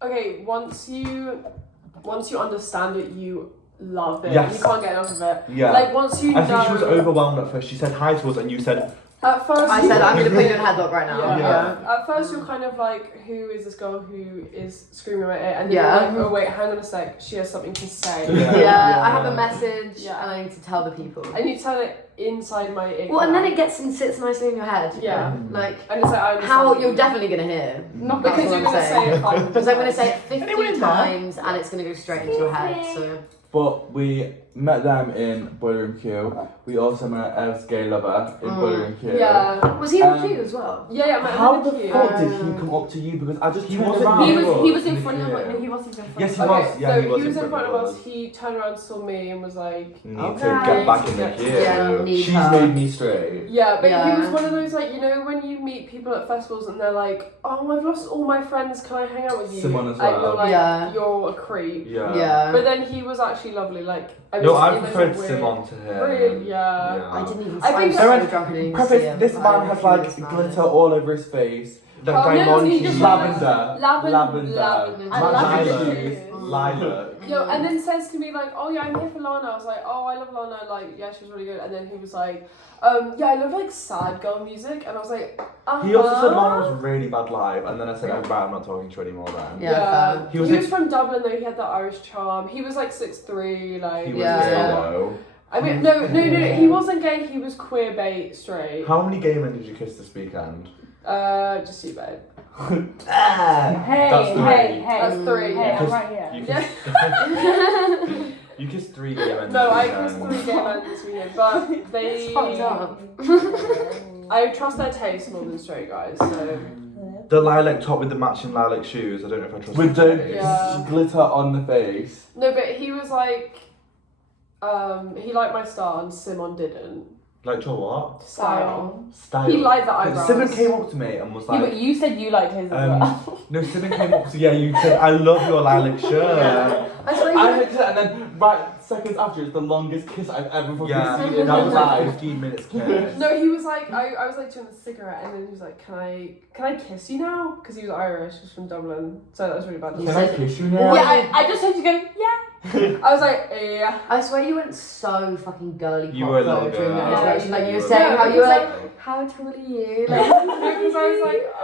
Okay, once you understand it, you love it. Yes. You can't get enough of it. Yeah. Like once you I know. think she was overwhelmed at first. She said hi to us and you said, At first. I said I'm gonna put you in a headlock right now. Yeah. At first, you're kind of like, who is this girl who is screaming at it? And then Yeah. you're like, oh wait, hang on a sec, she has something to say. Yeah. Yeah, I have a message Yeah. and I need to tell the people. And you tell it inside my ear. Well, and then it gets and sits nicely in your head. Yeah. Like And it's like, I understand how what you're you- definitely gonna hear. Not That's because what you're I'm going to say saying. it 5 Because I'm gonna say it Anyone 50 in there? times and it's gonna go straight into your head. So But we met them in Boiler Room Q. We also met Ev's gay lover in Boiler Room Q. Yeah. was he Um, in the queue as well? Yeah, How the cute. fuck did he come up to you? Because I just He turned wasn't- around. He was in in front of the us. queue. No, he wasn't in front Yes, of he us. was. Okay, Yeah, so he was in in front of us. us. He turned around, saw me, and was like, Need Okay. to get back in the Yeah. queue. Yeah, need She's her. made me straight. yeah, but Yeah. he was one of those like, you know, when you meet people at festivals and they're like, oh, I've lost all my friends, can I hang out with you? Simone as And well. you're like, Yeah. you're a creep. Yeah. Yeah. But then he was actually lovely. Like, I No, mean, I even preferred weird- Simon to him. Really? Yeah. I didn't even. I think was so so drunk. I didn't even see Preface, him. this I man has like refuse, man. glitter all over his face. The Oh, no, diamond. he just- Lavender. Lavender. Lilac. Lilac. Yo, and then says to me like, oh yeah, I'm here for Lana. I was like, oh, I love Lana. Like, yeah, she's really good. And then he was like, yeah, I love like sad girl music. And I was like, He also said Lana was really bad live, and then I said, oh, right, I'm not talking to you anymore then. Yeah, fair. He He was was like- from Dublin though. He had that Irish charm. He was like 6'3", like. He was Yeah. gay though. I mean, no. He wasn't gay. He was queer bait straight. How many gay men did you kiss this weekend? Just you, babe. Hey, That's three. hey, hey. That's 3. Hey, I'm Because right here. You Yeah. kissed, you kissed 3 gay men. No, this I weekend. kissed 3 gay men this weekend, but they. It's fucked up. I trust their taste more than straight guys. So. The lilac top with the matching lilac shoes. I don't know if I trust With the the taste. Yeah. glitter on the face. No, but he was like, he liked my style and Simon didn't. Like your what? Style. Style. He liked the eyebrows. Simon came up to me and was Yeah, like, but you said you liked his as well. no, Simon came up to you said, I love your lilac shirt. I swear you I were- looked at it and then right seconds after it's the longest kiss I've ever fucking Yeah, seen that in my was like life. 15 minutes kiss. No, he was like, I was like doing a cigarette, and then he was like, can I kiss you now? Because he was Irish, he was from Dublin, so that was really bad. Can I kiss you now? Yeah, I just heard you go, yeah. I was like, yeah. I swear you went so fucking girly You pop were a though little during girl. that interaction. Like you were Yeah, saying how you were because like, how tall are you? Like, Because I was like,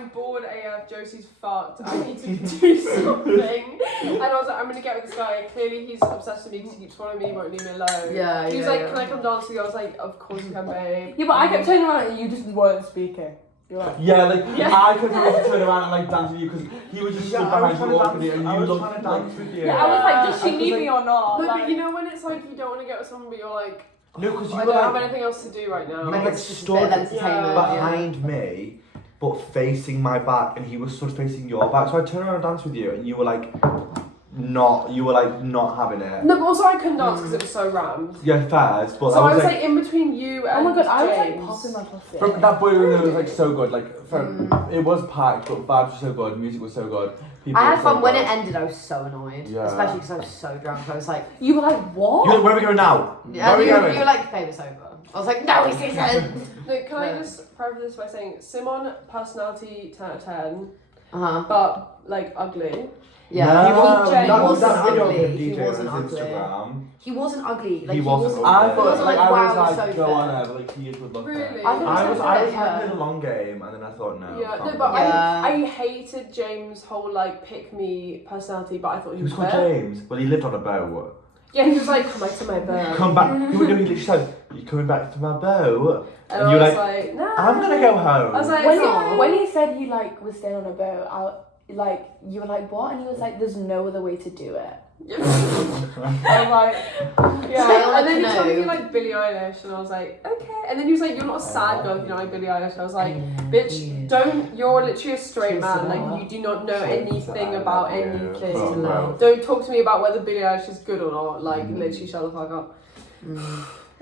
I'm bored AF, Josie's fucked, I need to do something. And I was like, I'm gonna get with this guy. Clearly he's obsessed with me because he keeps following me, he won't leave me alone. yeah, He was yeah, like, yeah. can I come dance with you? I was like, of course you can, babe. Yeah, but I kept turning around and you just weren't speaking. You're like, Yeah, like Yeah. I couldn't wait to turn around and like dance with you because he was just stood behind you awkwardly and I you was looked trying to like dance with you. yeah, I was like, does she I was need like- me or not? No, Like, but you know when it's like you don't want to get with someone, but you're like, No, because you I were don't have like, anything else to do right now. you Like were it's just a stood bit of entertainment. behind me, but facing my back, and he was stood facing your back. So I turned around and danced with you, and you were like you were like not having it. No, but also I couldn't dance because it was so rammed. Yeah, fairs, but So I was like in between you and Oh my god, I was like James. popping my pussy. From that boy room was like so good. Like it was packed, but vibes were so good. Music was so good. People I were had fun so when good. it ended. I was so annoyed, Yeah. especially because I was so drunk. I was like, You were like, what? You're like, where are we going now? yeah, Where are we you going? were like, babe, it's over. I was like, no, it's isn't. No, can I just preface this by saying Simon personality 10 out of 10, but like ugly. Yeah, No, he that wasn't that video of ugly. him He DJing on wasn't his ugly. Instagram. He wasn't ugly. Like He wasn't I ugly. thought wasn't like, I was wow, like so go fair. on there, like he would look Really? there. I thought I was fair. trying to play the long game, and then I thought no. Yeah, can't no, be but done. Yeah. I hated James' whole like pick me personality, but I thought He he was was called fair. James. Well, he lived on a boat. Yeah, he was like, come back to my boat. Come back. He literally said, "You coming back to my boat?" And And I you were was like, like, nah. "I'm gonna go home." I was like, When no. he, when he said he like was staying on a boat, like you were like, what? And he was like, there's no other way to do it. I was like, Stay yeah. on And the then he told me canoe. like Billie Eilish, and I was like, okay. And then he was like, you're not a sad girl if you don't like Billie Eilish. I was like, bitch, don't. You're literally a straight man. Like you do not know anything about anything. Don't talk to me about whether Billie Eilish is good or not. Like literally, shut the fuck up.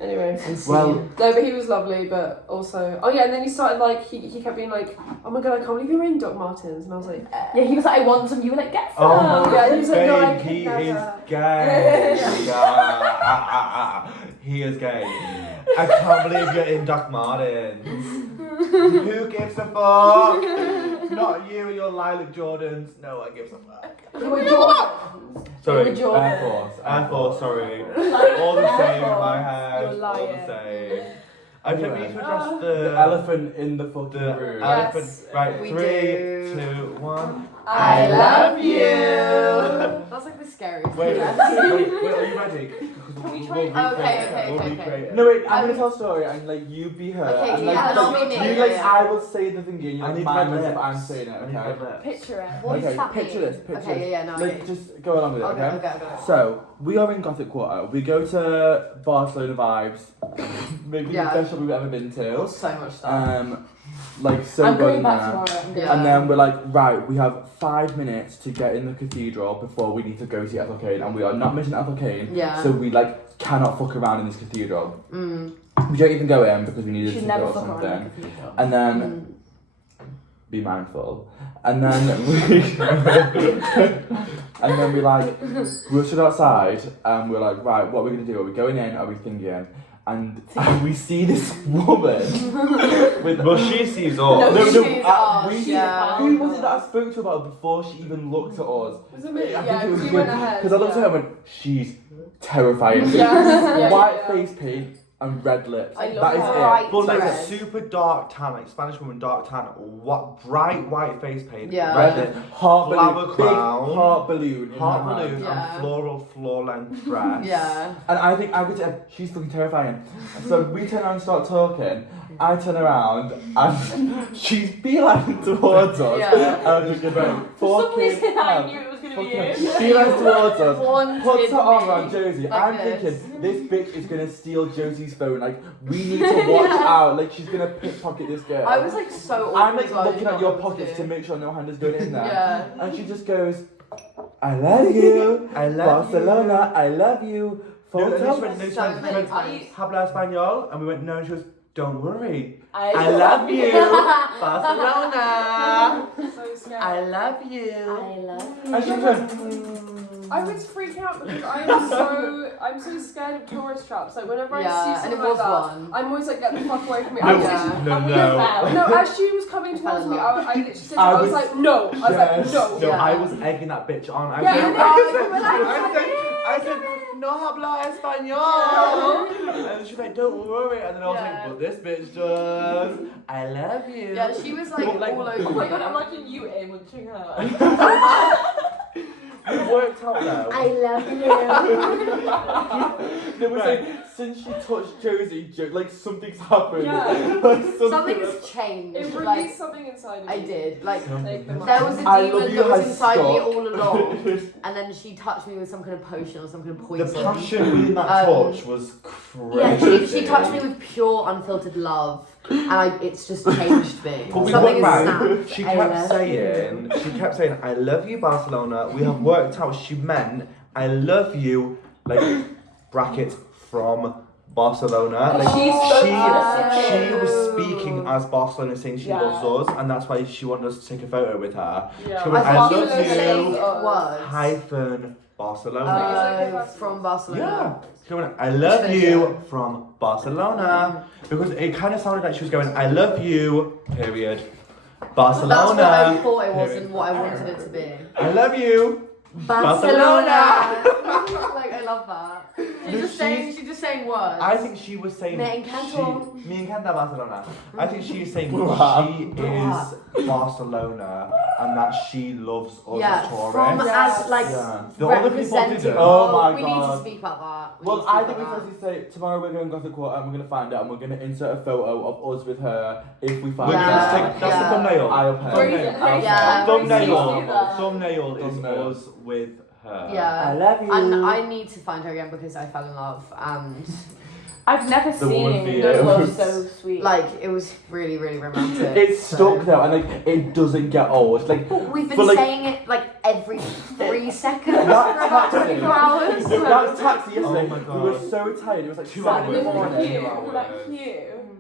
Anyway, Well, no, but he was lovely, but also, oh yeah, and then he started like, he kept being like, oh my god, I can't believe you're wearing Doc Martens, and I was like, Yeah, he was like, I want some. You were like, get some. Oh, yeah, he was like, no, I babe, could he never. is gay. He is gay. I can't believe you're in Doc Martens. Who gives a fuck? Not you and your Lilac Jordans. No one gives a fuck. You were Jordans. Sorry, You were Jordans. Air Force. Air Force, sorry. Like, All the Air same in Force, my head. you're All the lying. same. I think we need to address The the elephant in the fucking The room. elephant. Yes, Right, we 3, do. 2, 1. I love you. That's like the scariest. Wait, thing. wait, are you ready? Can we We'll try- recreate Okay, it. okay, We'll okay, recreate it. No wait, I'm gonna tell a story and like you be her. Okay, and, like, yeah, and I'll like, be me, you like yeah. I will say the thing and you I like need mime red as if lips. I'm saying it, I need okay? red lips. Picture it. What Okay, does that picture mean? this, picture Okay, this. yeah, no. Like just go along with it, Okay, okay? okay, okay. So we are in Gothic Quarter. We go to Barcelona vibes. Maybe Yeah. the best shop we've ever been to. So much stuff. Like so I'm good going in back there. tomorrow. I'm going Yeah. And then we're like, right, we have 5 minutes to get in the cathedral before we need to go see Ethel Cain, and we are not missing Ethel Cain. Yeah. So we like cannot fuck around in this cathedral. Mm. We don't even go in because we needed She'd to never go or fuck around something. in the cathedral. And then Mm. be mindful. And then we like we stood outside and we're like, right, what are we gonna do? Are we going in? Are we thinking? And we see this woman with Well, she sees us. No, no, she sees us, we yeah. Who was it that I spoke to about her before she even looked at us? Was it me? I Yeah, think it was because you. you went ahead. Because I looked at her and went, she's terrifying. Yes, yeah, White yeah. face paint and red lips. I That love is bright it. But like red. super dark tan, like Spanish woman dark tan, what bright white face paint, Yeah. red lip, Heart flower balloon, crown, big heart balloon, in heart her hand. balloon, Yeah. and floral floor length dress. Yeah. And I think I could say, she's fucking terrifying. So we turn around and start talking. I turn around and she's beelining towards us. Yeah. And I'm just going, For some reason, I knew it was going to be you. Beelines towards us. Wanted Puts her arm me. around Josie. Like I'm this. thinking, this bitch is gonna steal Josie's phone. Like, we need to watch out. Like, she's gonna pickpocket this girl. I was like so I'm like awkward, looking I at your didn't know what pockets to do. make sure no hand is going in there. Yeah. And she just goes, I love you. I love Barcelona, I love you. No, and then Photo. she went, So many times. habla español, and we went, no, and she goes, don't worry, I I love you, Barcelona, So scary. I love you. I love you. And she went, I was freaking out because I'm so scared of tourist traps. Like whenever Yeah, I see and it something was like that, one. I'm always like, get the fuck away from me. No, I was no. no, as she was coming I fell towards in me, love. I literally said, I I was was- like, no. I was Yes. like, no. No, Yeah. I was egging that bitch on. I Yeah, said, you were. You were I said, no habla español. And she's like, don't worry. And then I was Yeah. like, but this bitch does. I love you. Yeah, she was like, But, like, all over Oh my me. god, imagine you munching her. It worked out though. I love you. it was like, since she touched Josie, like something's happened. Yeah. Like, Something has changed. It released Like, something inside of me. I did. Like, Take them there out. was a I love demon you that was has inside me stopped. all along, and then she touched me with some kind of potion or some kind of The poison. passion in that touch was crazy. Yeah, she touched me with pure, unfiltered love. and it's just changed me. But we Something worked is right. snapped. She kept saying, I love you, Barcelona. We have worked out she meant, I love you, like, brackets, from Barcelona. Like, she was speaking as Barcelona, saying she loves us, and that's why she wanted us to take a photo with her. Yeah. She went, I thought love she was saying you, words. hyphen Barcelona. From Barcelona. Yeah. She went, I love you from Barcelona. Because it kind of sounded like she was going, I love you, period. Barcelona. That's what I thought it was period. and what I wanted it to be. I love you. Barcelona. Like, I love that. She's just saying words. I think she was saying Me encanta. Me encanta Barcelona. I think she's saying she is Barcelona and that she loves us as tourists. From as like The other people representing. didn't. Oh my we God. need to speak about that. Well, I think we firstly say tomorrow we're going to Gothic Quarter and we're going to find out and we're going to insert a photo of us with her if we find We're out. gonna take, that's the thumbnail. I'll pay. Thumbnail is Thumbnail. us with her. Yeah. I love you. And I need to find her again because I fell in love and I've never The one seen video. the love so sweet. like it was really, really romantic. It's stuck though and like it doesn't get old. Like We've been but, like, saying it like every 3 seconds for That about taxi. 24 hours. No, that was taxi yesterday. Oh my We were God. so tired. It was like 2 hours. hours in the morning. We were like queue,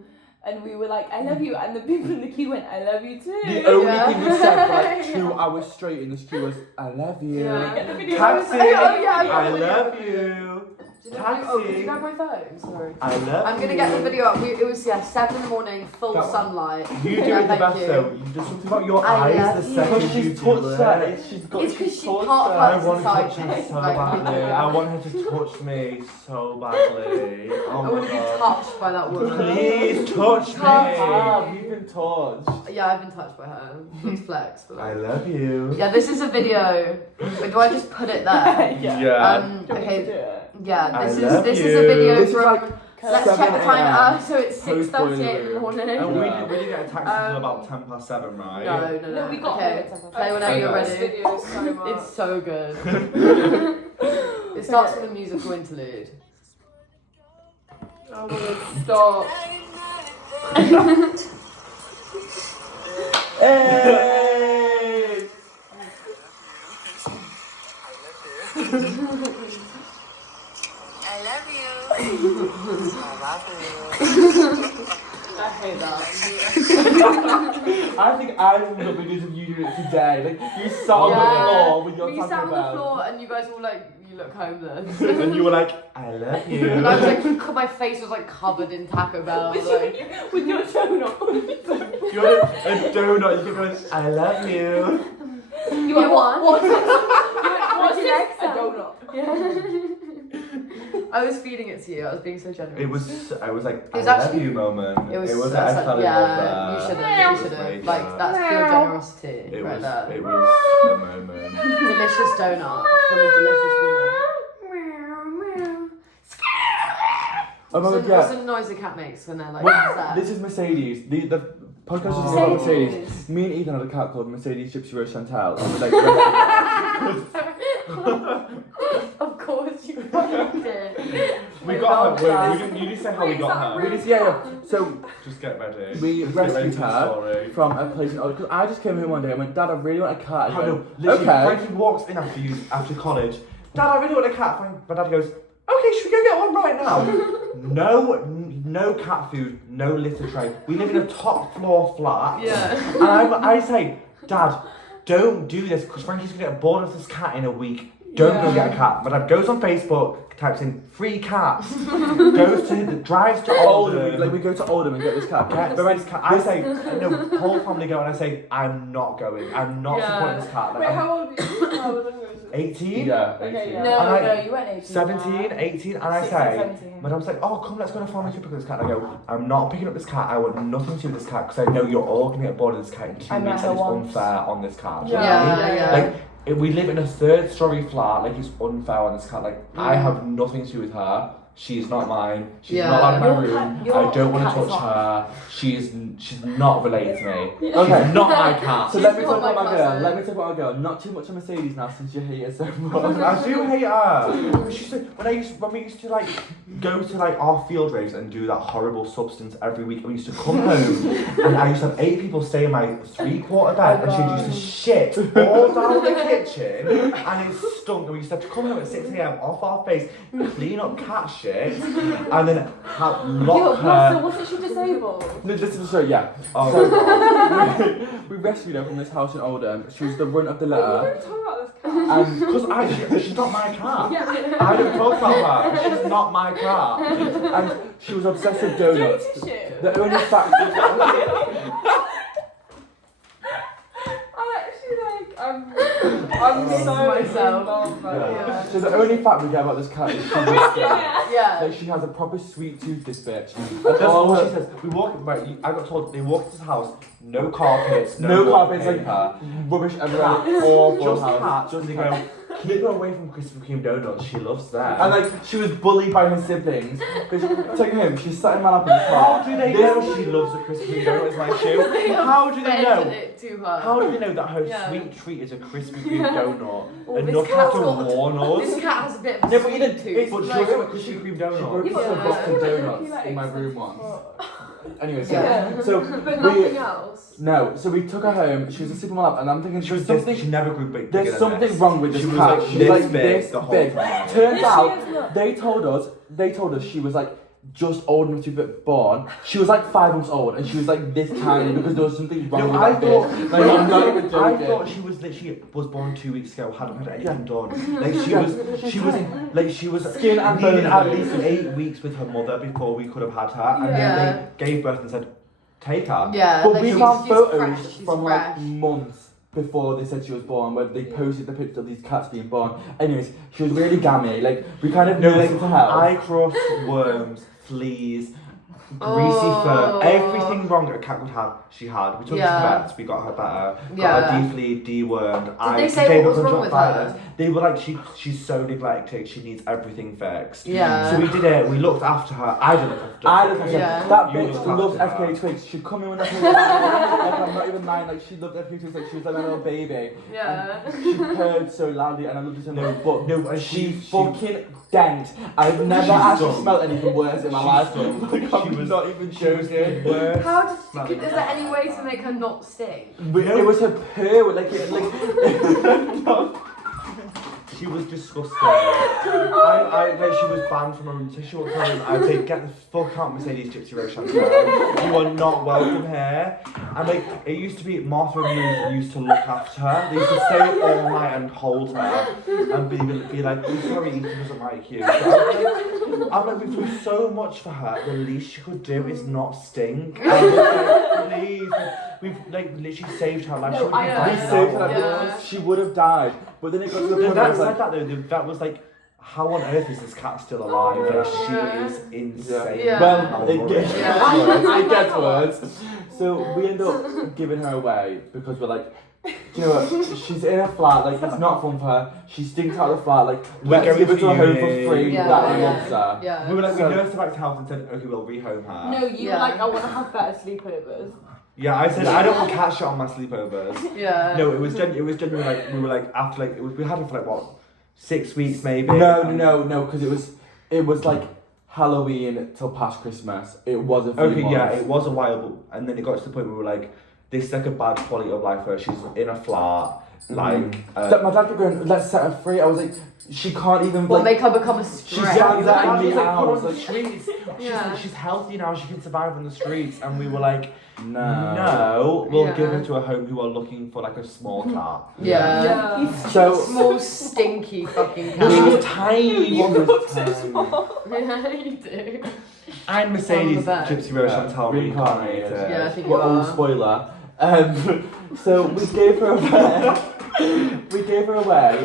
and we were like, I love you, and the people in the queue went, I love you too. The only Yeah. thing we said for like 2 hours straight in the street was, I love you. Yeah. Get the video. Taxi. Oh, yeah, I love you. Oh, did you Taxi. grab my phone? Sorry. I love I'm gonna you. get the video up. It was 7 in the morning, full That- sunlight. You do Yeah, it the thank best you. though. You do something about your I eyes love the you. second Because you she's do touched her. it. She's got. It's 'cause she's she touched part of her. I her want to touch inside her so like, badly. I want her to touch me so badly. Oh I my want to be God. touched by that woman. Please touch Ah, me. you've been touched. Yeah, I've been touched by her. Not to flex, but I like. love you. Yeah, this is a video. But do I just put it there? Yeah. Yeah. Do you want me to do Okay. it? Yeah, I this love is a you. video This is from. like Let's check the 7 time. a.m. So it's 6:38 in the morning. And we Yeah. didn't get a taxi until about 7:10, right? No. No, we got okay. it at 10:15. Play whenever you're Okay. This ready. video is so much. It's so good. It starts with a musical interlude. Oh my God, stop. Hey! I love you. I hate that. I think I have got videos of you doing it today. Like you sat on the Yeah. floor with your We Taco sat on the Bell. floor and you guys were like, you look homeless. And you were like, I love you. And I was like, my face was like covered in Taco Bell. Like, With your donut. You're a donut. You keep going, I love you. You want one? What's What's this? your next A donut. I was feeding it to you. I was being so generous. It was, I was like, was I love actually- you moment. It was. I that's fell in yeah, love there. you shouldn't. It You was shouldn't. great, Like yeah. that's pure generosity It right was, there. it was a moment. Delicious donut from a delicious woman. Oh my What's God, the, yeah. what's the noise a cat makes when they're like Well, sad? this is Mercedes. The podcast is Oh. about Mercedes. Me and Ethan had a cat called Mercedes Gypsy Rose Chantal. And we like Of course you fucking did. We I got love her. that. Wait, you didn't say how we got her. we just yeah. So Just get ready. we Just get ready rescued for the her story. from a place in because I just came home one day and went, Dad, I really want a cat. How I no, went, literally, okay. Frankie walks in after college. Dad, I really want a cat. My dad goes, okay, should we go get one right now? No cat food, no litter tray. We live in a top floor flat. Yeah. And I say, Dad, don't do this because Frankie's gonna get bored of this cat in a week. Don't go get a cat. My dad goes on Facebook, types in free cats, drives to Oldham. Oldham. We go to Oldham and get this cat. Get this cat. I say, no, whole family go, and I say, I'm not going. I'm not Yeah. supporting this cat. Like, Wait, I'm how old are you? How old are you? 18? Yeah. Okay, yeah. No, And I- no, you weren't 18. 17, 18, and I 16, say, 17. my dad's like, oh, come, let's go on a family trip with this cat. And I go, I'm not picking up this cat. I want nothing to do with this cat because I know you're all going to get bored of this cat in 2 I met weeks her and it's once. unfair on this cat. Do you Yeah. know what I mean? Yeah. Like, we live in a 3rd story flat, like it's unfair on this cat. Like, I have nothing to do with her. She's not mine. She's Yeah. not allowed in my Your room. cat- your I don't want cat to is touch not- her. She's not related to me. Okay. She's not my cat. So let me She's talk not about my my girl. cousin. Let me talk about my girl. Not too much on Mercedes now since you hate her so much. I do hate her. She used to, when we used to like go to like our field raves and do that horrible substance every week, we used to come home and I used to have 8 people stay in my 3/4 bed and she used to shit all down the kitchen and it stunk and we used to have to come home at 6 a.m. off our face, clean up cat shit and then lock her. Wasn't she disabled? No, this is the story, yeah. Oh, So we rescued her from this house in Oldham. She was the runt of the What are litter. you talking about this cat? And because she's not my cat. I don't talk about her. She's not my cat. and she was obsessed with donuts. Dirty shit. The only fact I'm so myself. in love, man. Yeah. So the only fact we get about this cat is she was Yeah. like she has a proper sweet tooth, this bitch. That's all all her- she says. We walk. Right, I got told they walk into the house. No carpets. No carpets, like wallpaper. rubbish everywhere. Cats. Awful Just house. cats. Just They cats. go. Keep her away from Krispy Kreme donuts. She loves that. And like she was bullied by her siblings. Because take home, she sat in my lap in the how car. do they This- know she loves a Krispy Kreme donut? Is my shoe. How do they Fed know? it to her. How do they know that her Yeah. sweet treat is a Krispy Kreme donut? Oh, Enough this cat's to got- warn us. This cat has a bit of a No, but you sweet didn't- tooth. But she Like- also a Krispy Kreme She donut. broke Yeah. a box of Like, donuts in my room once. Anyways, Yeah. yeah. So But we nothing else. no, so we took her home. She was asleep in my lap, and I'm thinking She was something. She never grew big. There's something wrong with this She was cat. like She's this like big this the whole big. time. Turns She out is not. they told us she was like just old enough to be born. She was like 5 months old, and she was like this tiny because there was something wrong No, with I that thought. bitch. Like I'm not even I joking. thought she was literally was born 2 weeks ago. Hadn't had anything done. Like she was Skin and needed bone. at least 8 weeks with her mother before we could have had her, and Yeah. then they gave birth and said, "Take her." Yeah. But like we she's- found she's photos fresh, she's from fresh. like months before they said she was born, where they posted the picture of these cats being born. Anyways, she was really gammy. Like we kind of No, knew like, to help. eye crust, worms, fleas, greasy fur, Oh. everything wrong a cat would have, she had. We took her Yeah. to vets, we got her better, got Yeah. her defleed, dewormed. they say what was wrong with her? They were like, she's so neglected, she needs everything fixed. Yeah. So we did it, we looked after her, I didn't look after her. I looked at her. Yeah. That You bitch looked loved after her. FK Twigs. She'd come in when I was like, I'm not even lying. Like she loved FK Twigs. Like she was like my little baby. Yeah. She purred so loudly, and I loved it so much. But No, and she she- fucking danked. I've never She actually stunk. smelled anything worse in my She life. stunk. Like, I'm She was- not even She was the joking. worst. How smelling is there any way to make her not stink? It was her purr, like it, like. She was disgusting. Like she was banned from her room. So she walked in her room. I'd say, get the fuck out, Mercedes Gypsy Rose Chantal. You are not welcome here. And like, it used to be Martha and Ruth used to look after her. They used to stay up all night and hold her and be like, I'm sorry, Ethan doesn't like you. So I'm like, we've done so much for her. The least she could do is not stink. And I was like, please. We've like literally saved her life. She would be I know. fine We now. saved her. Yeah. She would have died, but then it got to the The point where I vet was said like, that though. The vet was like, "How on earth is this cat still alive? Like, she Yeah. is insane." Yeah. well, it gets Yeah. worse. It gets worse. So we end up giving her away because we're like, do you know what? She's in a flat. Like it's not fun for her. She stinks out of the flat. Like We're let's going give her to to a home for uni. free. Yeah. That Yeah. loves her. Yeah. We were like, we So- nursed her back to health and said, "Okay, we'll rehome her." No, you Yeah. were like, I want to have better sleepovers. Yeah, I said I don't want cat shit on my sleepovers. Yeah. No, it was genuinely like we were like after like we had her for like what 6 weeks maybe. No, because it was like Halloween till past Christmas. It wasn't. Okay, yeah, it was a while, but, and then it got to the point where we were like, this is like a bad quality of life for her. She's in a flat, like. My dad kept going, let's set her free. I was like, she can't even What, like. make her become a She stray? stands up Dad in was the like, put her hours. on the Like, streets. Yeah. She's healthy now. She can survive on the streets, and we were like, no. no, we'll Yeah. give her to a home who are looking for like a small cat. Yeah. So Small, stinky fucking No, she cat. was tiny. One was look so tiny. small. Yeah, you do. I'm Mercedes On the back. Gypsy Rose Yeah, Chantal reincarnated. reincarnated. Yeah, I think you Well, are. spoiler. So we gave her away. We gave her away,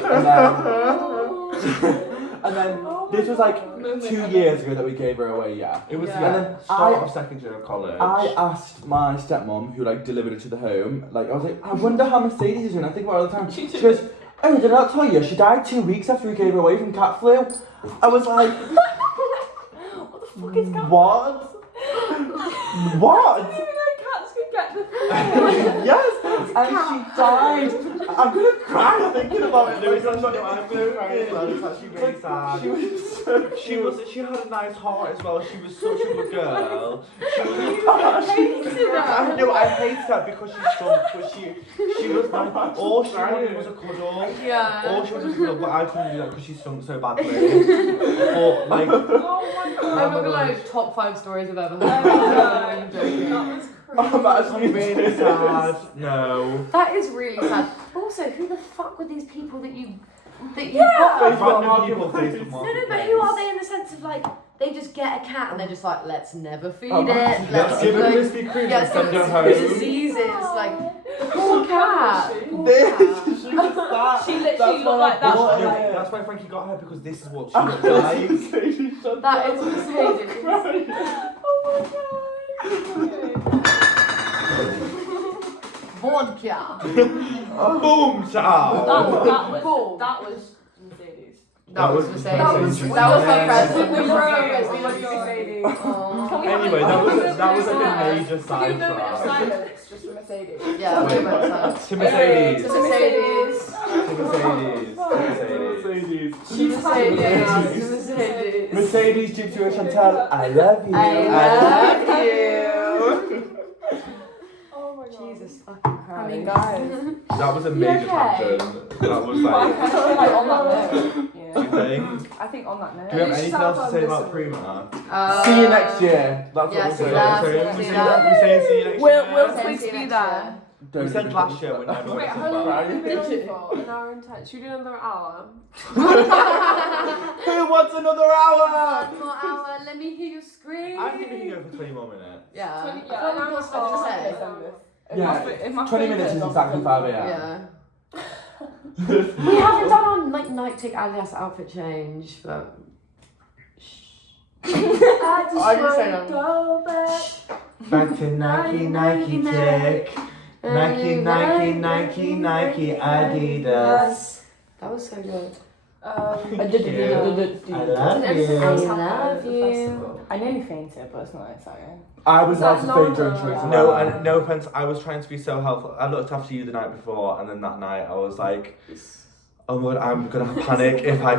and then this was like 2 years ago that we gave her away. Yeah. It was Yeah. yeah. And then start I- of second year of college. I asked my stepmom, who like delivered it to the home, like I was like, I wonder how Mercedes is doing. I think about it all the time. She goes, oh, did I not tell you? She died 2 weeks after we gave her away from cat flu. I was like, fuck is going on? What? What? Even though cats could get the Yes, and she died. I'm gonna cry thinking about it. Louis, I'm not crying as well. It's actually really sad. She was so cute. She had a nice heart as well. She was such a good girl. She was I know I hate her because she stunk, but she was like all she wanted was a cuddle. Yeah. All she wanted was a cuddle, but I couldn't do that because she stunk so badly. But like, Oh my god. I'm not gonna lie, top 5 stories I've ever heard. That was I'm actually really sad. No. That is really sad. Also, who the fuck were these people that you Random got? people Facebook No, but who are they in the sense of like they just get a cat and they're just like, let's never feed it. Let's give her like, Krispy Kreme yeah, and send her it's home. diseases, like poor cat. Poor This, cat. she was that. She literally That's looked what like that. I thought. That's why Frankie got her because this is what she looked like. That is Mercedes. Vodka. Boom child. That was Mercedes. That was Mercedes. That was That was my present. We That was wrote my it. We present. love you, Mercedes. Oh. Anyway, that was like a major Can we have a moment of sidetrack. silence just for Mercedes? Yeah, we went silent. To Mercedes. To Mercedes. To Mercedes. To Mercedes. She's Mercedes. Mercedes. Mercedes, Gypsy and Chantal, I love you. I love you. Oh my god. Jesus fucking Christ. I mean, guys. That was a You major okay? tangent. That was like, Like, on that note. do you Yeah. think? I think on that note. Do we have anything else to say about Prima? See you next year. That's Yeah, what see we're you saying. later. Sorry, see we that. saying see you next Will year. Twigs See you be next there? year. We said last year when never Wait, went how to long have Prime. we been on for? An hour and 10. Should we do another hour? Who wants another hour? One more hour, let me hear you scream. I think we can go for 20 more minutes. Yeah. 20 I thought we've got stuff to say. Yeah, 20 minutes is exactly 5 a.m. Yeah. We haven't done our like night tick alias outfit change, but. I just say that. Back to Nike, Nike Tech. Nike, Nike, Nike, Nike, Adidas. That was so good. I love you. I nearly fainted, but it's not exciting. I was Is about that to fake longer? during No, and no offense, I was trying to be so helpful. I looked after you the night before, and then that night I was like, oh my god, I'm gonna have panic if I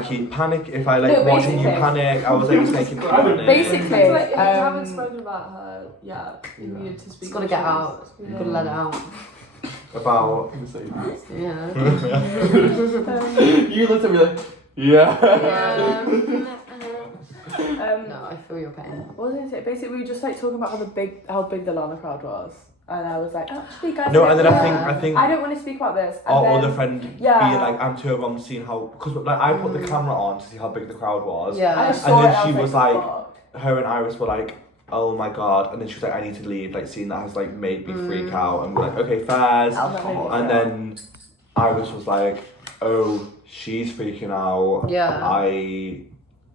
like No, watching you basically. panic. I was like making me panic. Basically, It's like if you haven't um, spoken about her, yeah, you needed to speak. It's gotta get out. Yeah. Gotta let it out. About Yeah. You looked at me like, yeah. No, I feel your pain. What was I gonna say? Basically, we were just like talking about how big the Lana crowd was, and I was like, actually, guys. no, and then Yeah. I think I don't want to speak about this. And our then, other friend yeah. being like, I'm too overwhelmed seeing how, because like I put the camera on to see how big the crowd was. I Yeah. saw then it, I she was like- fuck. Her and Iris were like, oh my god, and then she was like, I need to leave. Like seeing that has like made me freak out, and we're like, okay, fairs. Alcohol. And then Iris was like, oh, she's freaking out. Yeah. I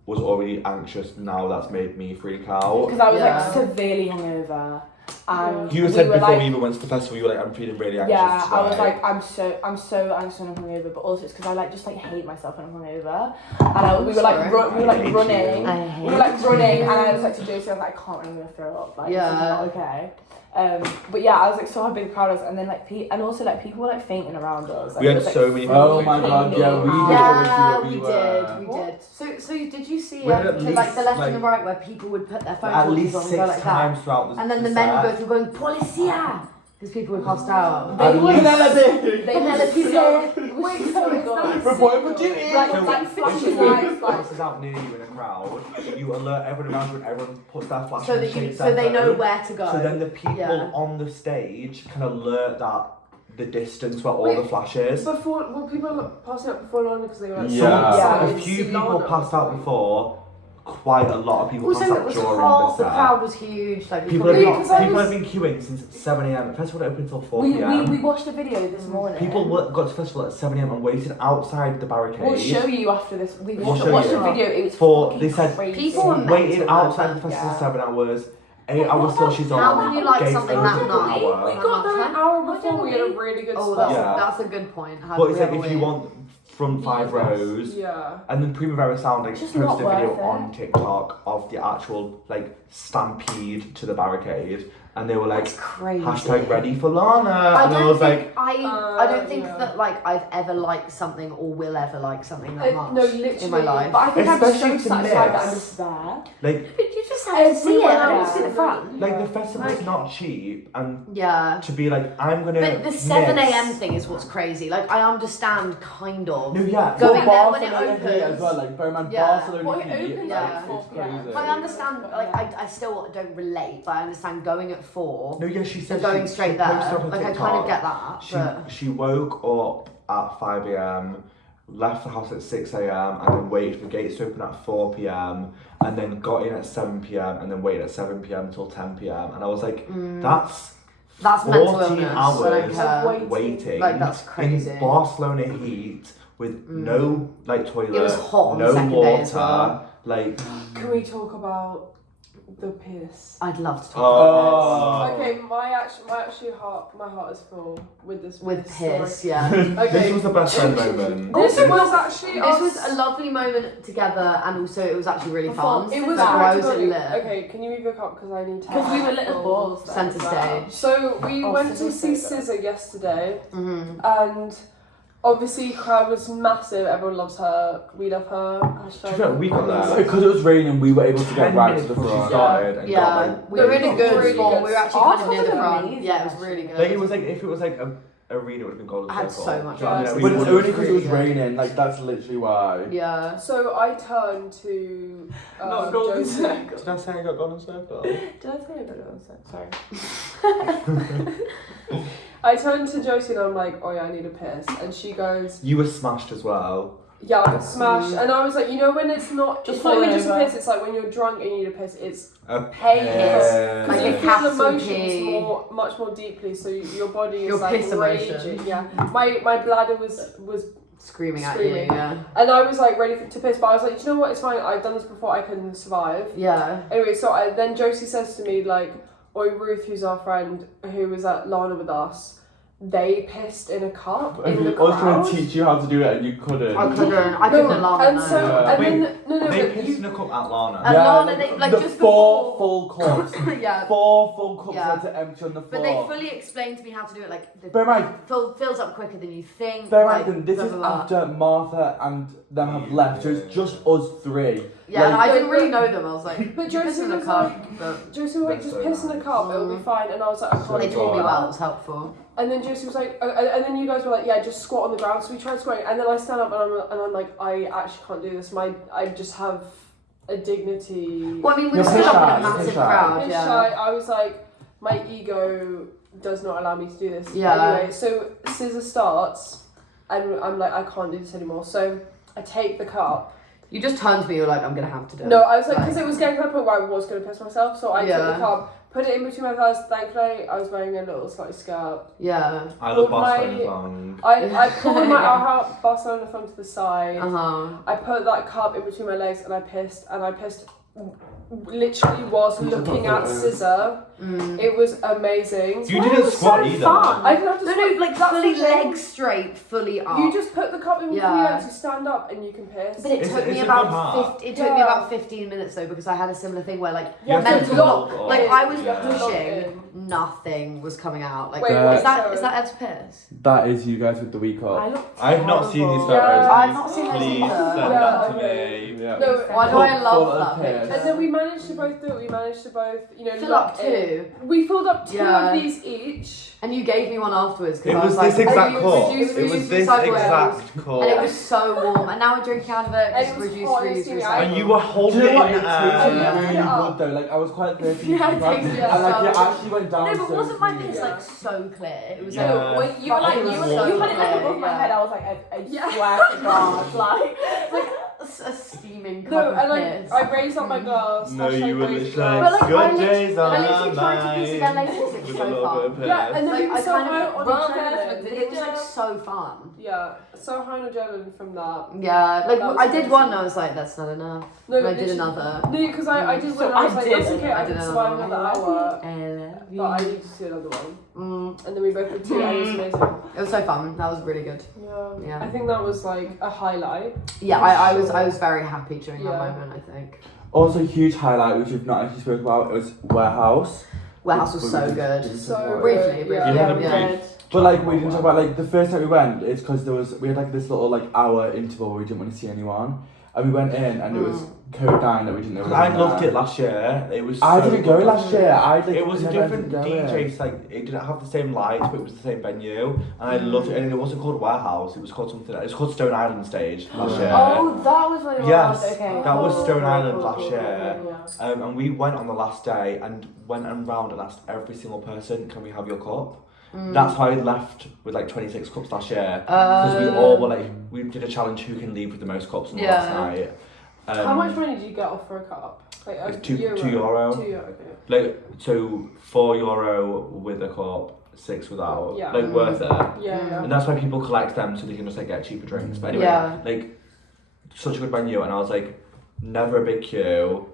was already anxious. Now that's made me freak out. Because I was Yeah. like severely hungover, and You we said were before like, we even went to the festival, you were like, I'm feeling really anxious. yeah, I was tonight." like, I'm so anxious when I'm hungover, but also it's because I like just like hate myself when I'm hungover, and we were like Sorry. we were like I hate running, you. I we hate were like running, and I was like to Josie, I was like, I can't, I'm gonna throw up, like this is Yeah. not okay. But yeah, I was like saw how big the crowd was, and then like and also like people were like fainting around us. Like, We it had was, like, so many people. Oh my god, yeah, we did Yeah, go to we where did. We did. So did you see We had at to like the least, left and the like- right where people would put their phone At torches least on 6 and go like that, times throughout the and then the set. men both were going policia because people were passed out. At least They Penelope said, Wait, sorry, God. report for duty. Like, So like if flashes someone lights, like passes out near you in a crowd, you alert everyone around you and everyone puts their flash so and that shakes so their they know phone. where to go. So then the people Yeah. on the stage can alert that the distance where all the flash is. Before, were people passing out before Lana because they were like, Yeah. Yeah. A few people passed out before. Quite a lot of people Also, passed it out was during hot. the The set. crowd was huge. Like People have probably- been, because I people was- have been queuing since 7 a.m. The festival opened until 4 we p.m. watched the video this morning. People got to the festival at 7 a.m. and waited outside the barricade. We'll show you after this. We We'll watched, show watched you. the video. It was For- fucking they said crazy. People were waited mental, outside the man. festival Yeah. 7 hours. 8 hours till she's on. How can you like gates something open that for an night? hour. We got there an hour before. We had a really good Oh, spot. Yeah. that's a good point. How But do it's we like have a if you win? want front 5 rows. Yeah. And then Primavera Sound like Just posted not a video worth it. on TikTok of the actual like stampede to the barricade, and they were like That's crazy. hashtag ready for Lana, I and I don't was think like, I don't think yeah. that like I've ever liked something or will ever like something that much No, literally. in my life. But I think I'm Especially so to satisfied that miss. I'm just there. like But you just have to see it. I don't see the front. like the festival's not cheap, and Yeah. to be like I'm gonna. But the 7 miss- a.m. thing is what's crazy. Like I understand kind of. No, yeah. Going Well, there when it Barcelona heat as opens. well, like bear in mind Yeah. Barcelona Well, it heat, opens at like, 4 it's p.m. crazy. I understand. Like I still don't relate, but I understand going at 4 No, yeah, she said and going she straight posted there. on her Like I TikTok, kind of get that. She But she woke up at 5 a.m. left the house at 6 a.m. and then waited for the gates to open at 4 p.m. and then got in at 7 p.m. and then waited at 7 p.m. until 10 p.m. and I was like, that's mental 14 illness. hours I don't care. waiting. Like, that's crazy. In Barcelona heat with no like toilet, It was hot on the no second water, day as well. like Can we talk about the piss? I'd love to talk oh. Okay, my heart is full with this. with piss. story. Yeah. This Okay. was the best friend moment. This was actually This was a lovely moment together, and also it was actually really fun. It was Like, I was practically lit. Okay, can you move your cup because I need to. Because we were lit as balls. then Centre as well. stage. So we Oh, went to Scissor see Scissor. Scissor yesterday, Mm-hmm. and obviously crowd was massive. Everyone loves her. We love her. To be fair, we got there. Because it was raining, we were able to get 10 right minutes to the before she front. started and got Yeah, like we were in a good really spot. good We were actually spot. kind of near the Oh, front. amazing, Yeah, it was really good. Like it was like if it was like a arena, it would have been called a I had circle. so much Do you know what I fun. mean? But it's We only would've- because it was really good. raining, like that's literally why. Yeah. So I turned to Not golden Josie. circle. Did I say I got golden circle? Did I say I got it on set? Sorry. I turned to Josie and I'm like, oh yeah, I need a piss, and she goes, You were smashed as well. yeah, I smashed, and I was like, you know, when it's not, Just it's not even fall just a over. piss. It's like when you're drunk and you need a piss. It's A pain. piss. Like Because a you feel capital emotions P. much more deeply, so your body is Your like piss raging. emotion. Yeah, my bladder was, Screaming at Screaming. you. Yeah. and I was like ready to piss, but I was like, you know what? It's fine. I've done this before. I can survive. Yeah. Anyway, so then Josie says to me like, "Oi, Ruth, who's our friend who was at Lana with us, they pissed in a cup in the I was trying crowd." to teach you how to do it and you couldn't. I couldn't alarm and no. so Yeah. and Wait, then no, They but pissed you, in a cup at Lana. At Lana, they- like, the just four before- full cups. Yeah. 4 full cups Yeah. had to empty on the But floor. they fully explained to me how to do it. Like the Bear in mind, fills up quicker than you think. bear in like, mind, this blah, is blah, blah. after Martha and them have left, so it's just us 3. Yeah, and Like- I didn't really know them. I was like, But "You Josie piss in a was cup." like- But Josie was like, That's just so piss in a nice. cup, it'll be fine. And I was like, I can't they do told me that. well. It was helpful. And then Josie was like, and then you guys were like, yeah, just squat on the ground. So we tried squatting, and then I stand up and I'm like, I actually can't do this. I just have a dignity. Well, I mean, we You're were still up in shy, a massive you're shy. crowd. I'm Yeah. shy. I was like, my ego does not allow me to do this. Yeah. Anyway, so Scissor starts, and I'm like, I can't do this anymore. So I take the cup. You just turned to me. You were like, I'm gonna have to do it. No, I was like, because it was getting to the point where I was going to piss myself. So I Yeah. took the cup, put it in between my thighs. Thankfully, I was wearing a little slightly skirt. Yeah. I Pulled love Barcelona my- song. I pulled my out Barcelona phone to the side. Uh huh. I put that cup in between my legs and I pissed literally was looking at Scissor. It was amazing. You didn't squat so either. fun. I didn't have to No, squat. no, like That's fully the thing. legs straight, fully up. You just put the cup in between Yeah. your legs, you stand up and you can piss. But it It's- took me it's a about good heart. it took me Yeah. about 15 minutes though because I had a similar thing where like You have to mental block block. off. Like I was You have to lock pushing, in. nothing was coming out. Like Wait, is that sorry. is that Ev's piss? That is you guys with the week up. I look I've not seen these terrible. photos. Yeah. I've not seen those Please either. send Yeah, that to okay. me. Yeah. No, Why do I Full love of that piss. picture? and then we managed to both do it. We managed to both, fill lock up in. 2. We filled up 2 Yeah. of these each. And you gave me one afterwards It because I was was like, this exact "Oh, cup. reduce, It reduce, was this recycle." exact cup. And it was so warm. And now we're drinking out of it. And Just it was reduce, hot and reuse, steamy. recycle. And you were Do holding you it know what? in It the tasted air. Yeah. really Yeah. good though. Like I was quite thirsty. Yeah, it tasted and like it so actually went down No, but so wasn't my sweet. piss like so clear? It was Yeah. like When you were like, It was you so had it like clear, above my yeah. head. I was like, I Yeah. swear to God, like. a steaming cup No, of and piss. I raised up my glass. No, you were raised literally glass. But, like, good I lit- days on I my literally tried to piss again later, 'cause it was With so a little fun. bit of piss. Yeah, and then Like, we were I so kind high of on but adrenaline. it was like so fun. Yeah, so high on adrenaline from that. Yeah, like That was I did amazing. one and I was like, that's not enough. No, And I did literally- another. No, because I did So one and I was I like, did that's okay, I I can did survive another another hour. I love But I need to do another one. And then we both did 2 and it was amazing. It was so fun. That was really good. I think that was like a highlight. Yeah, I was very happy during that moment, I think. Also, huge highlight, which we've not actually spoken about, it was Warehouse. Warehouse was so good. So Briefly. But like, we didn't talk about, like, the first time we went, it's because we had like this little like hour interval where we didn't want to see anyone. And we went in and it was Code 9 that we didn't know. I loved it last year. It was. I so didn't go good. last year. It was a different DJ. So, like, it didn't have the same lights, but it was the same venue, and I loved it. And it wasn't called Warehouse. It was called something. It was called Stone Island Stage last year. Oh, that was what it was. Yes, Okay. that was Stone Island last cool, year. yeah. And we went on the last day and went around and asked every single person, "Can we have your cup?" That's how I left with like 26 cups last year, because we all were like, we did a challenge who can leave with the most cups on the last night. How much money did you get off for a cup? Like It's €2. €2, okay. Like, so €4 with a cup, 6 without. Yeah. Like, worth it. Yeah. And that's why people collect them, so they can just like get cheaper drinks. But anyway, like, such a good venue, and I was like, never a big queue,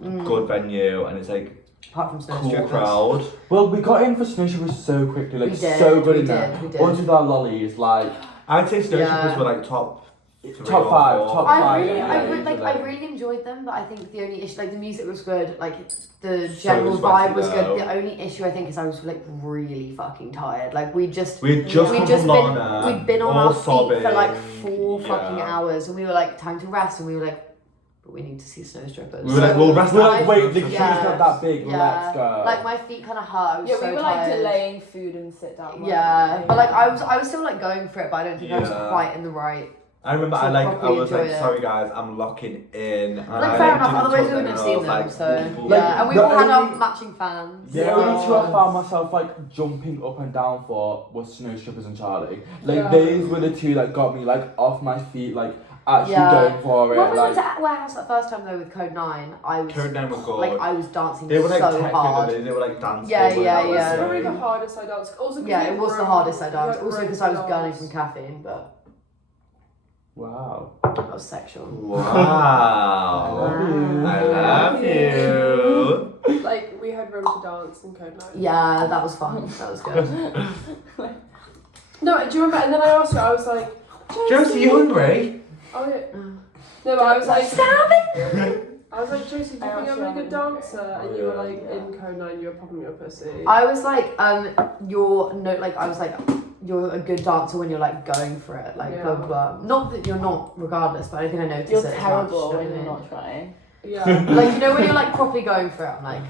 good venue, and it's like, Apart from Snow cool Strippers. crowd. Well, we got in for Snow Strippers so quickly, like, We did, so good we in did, there. we did. Once with our lollies, like, I'd say Snow Yeah. Strippers were like top 3 Top or 5, 4. top I 5. really, yeah, I really enjoyed them, but I think the only issue, like the music was good, like the So general sweaty vibe was though. good. The only issue I think is I was like really fucking tired. Like we just We had just come from Lana, we'd been on all our feet for like sobbing, 4 fucking yeah. hours, and we were like time to rest, and we were like, but we need to see Snow Strippers. We were like, we'll rest We're our like, wait, the queue's Yeah. not that big, Yeah. let's go. Like my feet kind of hurt. I was Yeah, so we were tired. like delaying food and sit down. Yeah, but like I was still like going for it, but I don't think I was Yeah. quite in the right. I remember to I properly was enjoy like, it. sorry guys, I'm locking in. And Like I, fair enough, didn't otherwise we talk wouldn't have then, seen I was them. like, So boom, boom. yeah, and we the all had our only- matching fans. The Yeah. only two I found myself like jumping up and down for was Snow Strippers and Charlie. Like Yeah. these were the two that got me like off my feet, like actually Yeah. going for it. When we like, went to Warehouse that first time though with Code 9, I was Code 9 was good. like I was dancing They were like so technical, hard. they were like dancing. Yeah, yeah, That was yeah. probably the hardest I danced. Also, 'cause Yeah, we it was the broke- hardest I danced. we Also broke because I was the gurning dance. from caffeine, but wow. that was sexual. Wow. I love you. Like we had room to dance in Code 9. Yeah, that was fun. That was good. No, do you remember? And then I asked her. I was like, Josie, you hungry? Oh yeah. Mm. No, but I was like, Starving. I was like, Josie, do you I think I'm a also good dancer? And you were like, in Code 9, you were popping your pussy. I was like, I was like, you're a good dancer when you're like going for it, like blah blah blah. Not that you're not, regardless, but I don't think I noticed You're it as much, terrible do when you know you're what I mean? not trying. Yeah. Like, you know when you're like properly going for it, I'm like,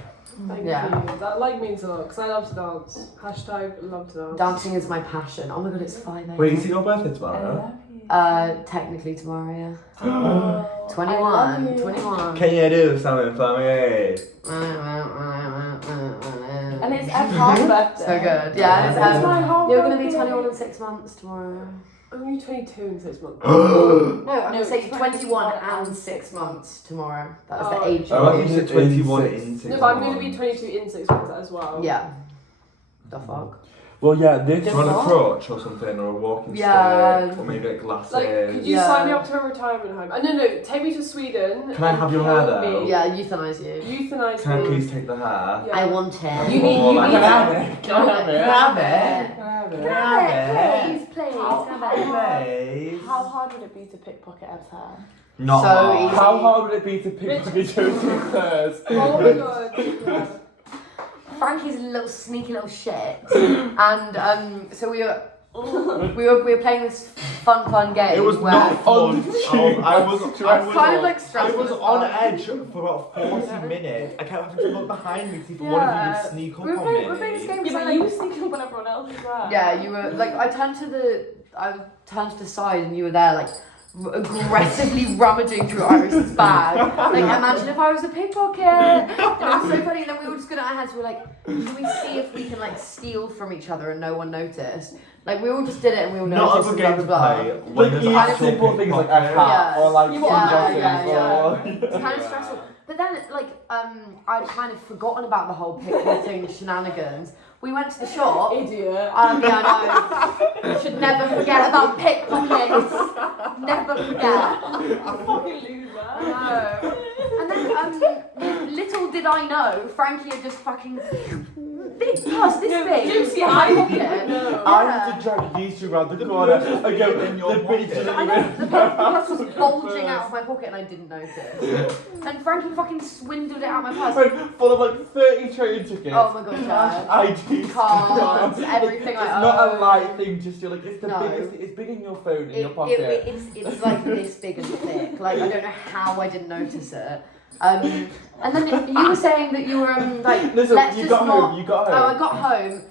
Thank Yeah. you. That like means a lot because I love to dance. Hashtag love to dance. dancing is my passion. Oh my god, it's 5 a.m. Wait, is it your birthday tomorrow? Technically tomorrow, yeah. Oh, 21, 21. Can you do something for me? And it's Ev's half birthday. So good. Yeah, it's It's my half you're gonna be birthday. 21 in 6 months tomorrow. I'm gonna be 22 in 6 months. No, I'm No, gonna say it's 21 and 6 6 months tomorrow. That's Oh. the age. Oh, I range. think you said 21 six. in 6 No, but I'm gonna be 22 in 6 months as well. Yeah. The fuck? Well, yeah, this. Do you want a crutch or something, or a walking Yeah. stick, or maybe like glasses? Like, could you Yeah. sign me up to a retirement home? No, take me to Sweden. Can I have your hair though? Yeah, euthanize you. Euthanize Can I me. please take the hair? Yeah. I want it. You need- Or you like- need- Can I have it? Can I have it? Can I have it? Can I have it? Can I have it? Please, please, How- can I have it? Please. How hard would it be to pickpocket Ev's hair? Not So hard. easy. How hard would it be to pick up your Josie's purse? Oh my god. Yeah. Frankie's a little sneaky little shit, and so we were playing this fun game. It was where not fun. I was kind of like I stressful was as on fuck. edge for about 40 minutes. I kept having to look behind me to see if one of you would sneak up we were on playing, me. we're playing this game Yeah, because but I you like, sneak up on everyone else as well. yeah, you were like I turned to the side and you were there like aggressively rummaging through Iris's bag. Like imagine if I was a pickpocket. And it was so funny. And then we were just going at our hands. We were like, can we see if we can like steal from each other and no one noticed? Like we all just did it and we all Not noticed. a good and game to blah, blah, play. blah. When Like there's even actual simple things like a pickpocket. hat or like Yeah, sunglasses yeah. or. It's kind of stressful. But then, like, I'd kind of forgotten about the whole pickpocketing shenanigans. We went to the shop. Idiot. Yeah, I know. You should never forget about pickpockets. Never forget. Fucking loser. I know. And then, little did I know, Frankie had just fucking big purse, this big. Josie, in my pocket. No. I had to drag these two around the corner and go, in your the bitch pocket. I know, the purse was bulging out of my pocket and I didn't notice. And Frankie fucking swindled it out of my purse. Like, full of like 30 train tickets. Oh my god, yeah. IDs, Cards, everything It's I not a own. light thing, just you're like, it's the No. biggest, it's big in your phone, in your pocket. It's like this big and thick. Like, I don't know how I didn't notice it. And then you were saying that you were like, Listen, let's you just got not. home, you got home. Oh, I got home.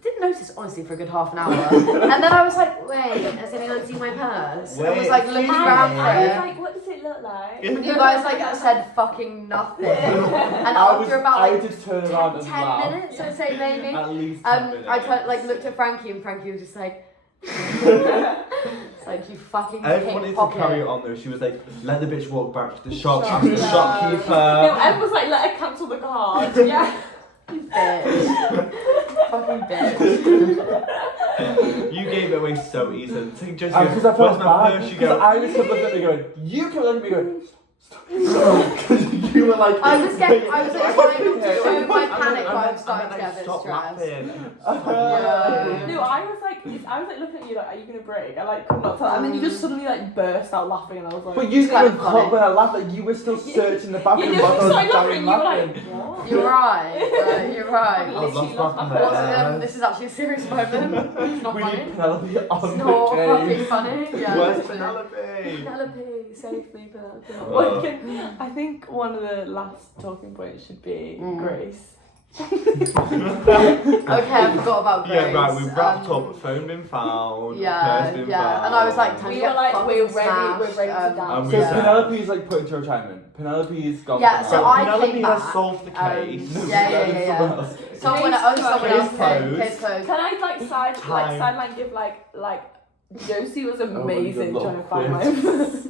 Didn't notice honestly for a good half an hour. And then I was like, wait, has anyone seen my purse? I was like looking around for I was it. like, what does it look like? And you guys like said fucking nothing. And after about I like did turn around and 10 laugh. minutes, I'd say maybe. At least 10 minutes. I looked at Frankie and Frankie was just like, it's like you fucking Everyone wanted to pickpocket. carry it on though. She was like, let the bitch walk back to the shop, Shop, ask the yeah. shopkeeper. No, Ev was like, let her cancel the card. Yeah. Bitch. Fucking bitch. You gave it away so easily. Think just Because I felt my bad. purse? You Because go. I was kept looking at me going, you kept looking at me going, stop. Because you were like, I was like trying to Okay. show my I'm panic like, when I'm I'm starting to like, get a bit stop stressed. laughing. Yeah. No, I was like looking at you like, are you gonna break? I like could not tell. And then you just suddenly like burst out laughing, and I was like, But you It's kind didn't of clock funny. when I laughed, like you were still searching the bathroom You while I was started dying laughing, laughing. you were like, what? You're right. You're right. I've lost Literally my lost my purse. This is actually a serious moment. It's not We funny. need Penelope It's on not the fucking case. funny. Yeah. Where's literally. Penelope? Penelope, save me, Penelope. I think one of the last talking points should be Grace. Okay, I forgot about Grace. Yeah, right. We've wrapped up. Phone been found. Yeah, purse been yeah. found. And I was like, time We to were get like, fucking we're ready smashed. to dance. And So we said- Penelope's like put into retirement. Penelope's gone. Yeah, for so now. I Penelope came has back, solved the case. yeah. Someone else Case came. closed. Case closed. Can I like Time. sideline give like Josie was my amazing God, trying to find my quiz. purse.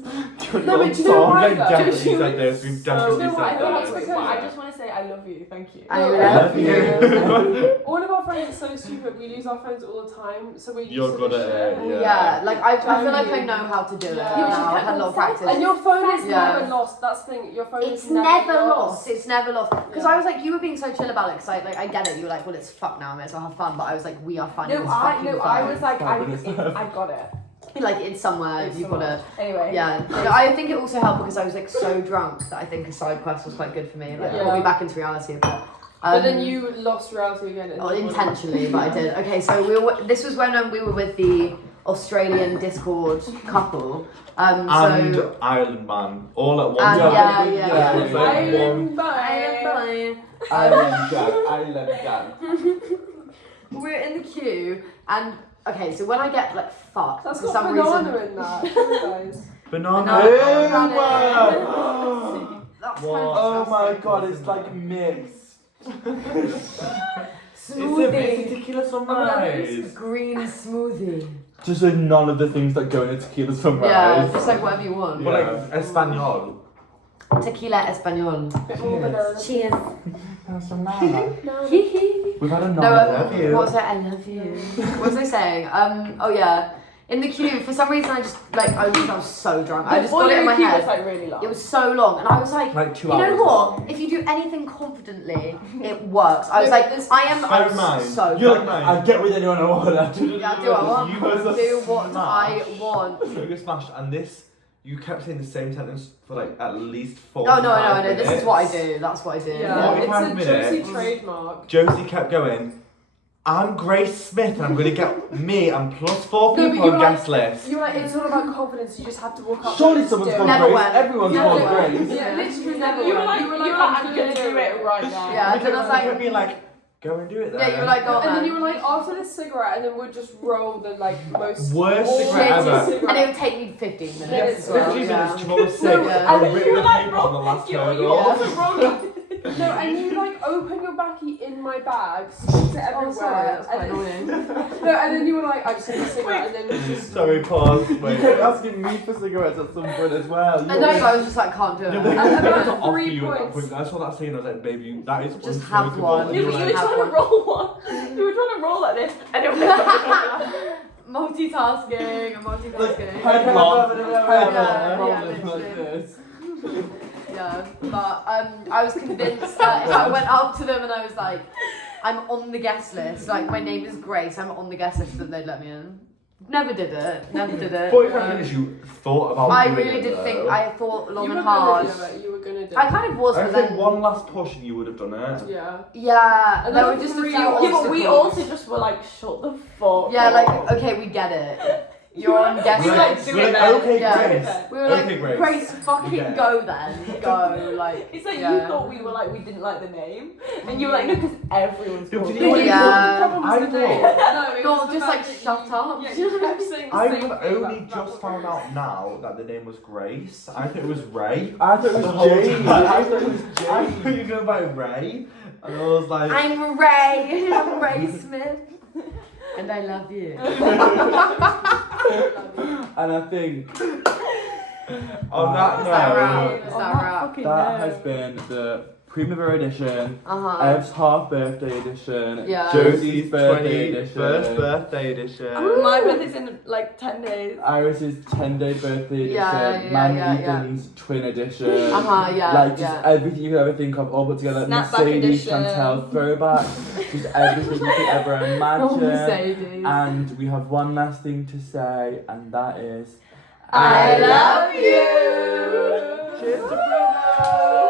No, but do you know We've why like though? definitely said this. We've So, definitely you know what, I said think this. it's because I just want to say I love you. Thank you. I No, love you. All of our friends are so stupid. We use our phones all the time, so we're used You're to good this at shit. it. Yeah, like I feel like I Totally. know how to do it. Yeah. now. You should I've had a lot of practice. And your phone is Yeah. never lost. That's the thing. Your phone It's is never lost. It's never lost. Because Yeah. I was like, you were being so chill about it. Because I get it. You were like, well, it's fuck now. I may as well have fun. But I was like, we are finding No, this I fucking fun. I was like Fabulous. I got it. Like it's somewhere. It's You've got to. Anyway. Yeah. No, I think it also helped because I was like so drunk that I think a side quest was quite good for me. Like Yeah. brought me back into reality a bit. But then you lost reality again. Oh, intentionally, but I did. Okay, so this was when we were with the Australian Discord couple. And So Ireland man, all at once. And yeah. It's like Island one- bye. Island Jack. We're in the queue, and okay, so when I get like fucked That's for got some banana reason, in that. Guys. Banana. Banana. that's What? Oh my fantastic. god, it's like mixed. It's a Smoothie, tequila sunrise. green smoothie. Just like none of the things that go in a tequila Yeah, sunrise. just like whatever you want. But like Espanol. Tequila Espanol. All banana. Cheers. No. We've had a No, love you. what was it? I love you. What was I saying? Oh yeah. In the queue, for some reason, I just like I was so drunk. I just got it in my was head. like really long. It was so long, and I was like, Like 2 you hours. know what? If you do anything confidently, it works. I was No, like, but this- I Don't mind. was so You're drunk. like, I get with anyone I want. Yeah, do what I want. You guys are Do what I smashed. want. You were smashed, and this, you kept saying the same sentence for like at least 4 Oh no, this is what I do. That's what I do. Yeah, it's 45 a minutes. Josie trademark. Josie kept going, I'm Grace Smith and I'm going to get me and plus 4 No, but people you on were guest list. You're like, it's all about confidence. You just have to walk up. Surely and someone's do called it. Never Grace. went. Everyone's Never called went. Grace. Yeah, literally never. You were went. like, You were I'm gonna do it right now. Yeah, We and then I was like, kept being like, go and do it then. yeah, you were like, go on And then then. you were like, after this cigarette, and then we'd just roll the like most Worst awful cigarette ever. cigarette. And it would take me 15 minutes Yes, as well. 15 Yeah. minutes to roll a cig No, yeah. and And rip you were the like, paper on the last you hurdle. also rolling. No, and you like open your backy in my bag, spit it everywhere. Oh, sorry, that's quite and then, annoying. no, and then you were like, I just need a cigarette, and then we just. Sorry, pause. You Wait. kept asking me for cigarettes at some point as well. And no, I was just like, can't do it. Yeah, but And I about tried to offer 3 you at that points. point. I saw that scene. I was like, baby, that is Just have unsmokable. one. And You you were were Yeah, like, have trying to one. roll one. You were trying to roll like this. And it was Multitasking, multitasking. Headlock. Yeah, literally. Yeah, but I was convinced that if I went up to them and I was like, I'm on the guest list. Like, my name is Grace. I'm on the guest list that they'd let me in. Never did it. Never did it. 45 minutes you thought about I doing really it, did though. think. I thought long You and were hard. gonna do it. You were gonna do it. I kind of was, I but think then one last push and you would have done it. Yeah. yeah, And there then were just a 3 few hours. Yeah, but we obstacles. also just were like, shut the fuck Yeah, up. like, okay, we get it. You're on guest We We're like list. do we're it like, then. okay, Yeah. Grace. We were like, Okay, Grace, fucking Yeah. go then. Go, like. It's like yeah. you thought we were like, we didn't like the name. And you were like, no, because everyone's No, called did you know what it. you Yeah. thought? I No, it No, was the just fact like, that shut up. Yeah, you kept saying the I same have thing only about just found out now that the name was Grace. I thought it was Ray. I thought it The was whole Jade. time. I thought it was I Jade. thought you were going by Ray. And I was like, I'm Ray. I'm Ray Smith. And I love you. And I think on that Is that note, right? Is On that that right? fucking that note. has been the Primavera edition, Uh-huh. Ev's half birthday edition, Yeah. Josie's birthday 21st edition, birthday edition. My birthday's in like 10 days. Iris's 10-day birthday edition, Yeah, Man yeah. Ethan's twin edition. Uh-huh, yeah. Like just yeah. everything you could ever think of all put together. Snapback Mercedes edition. Chantel throwback. Just everything you could ever Oh, imagine. Mercedes. And we have one last thing to say, and that is I love you. cheers to Bruno!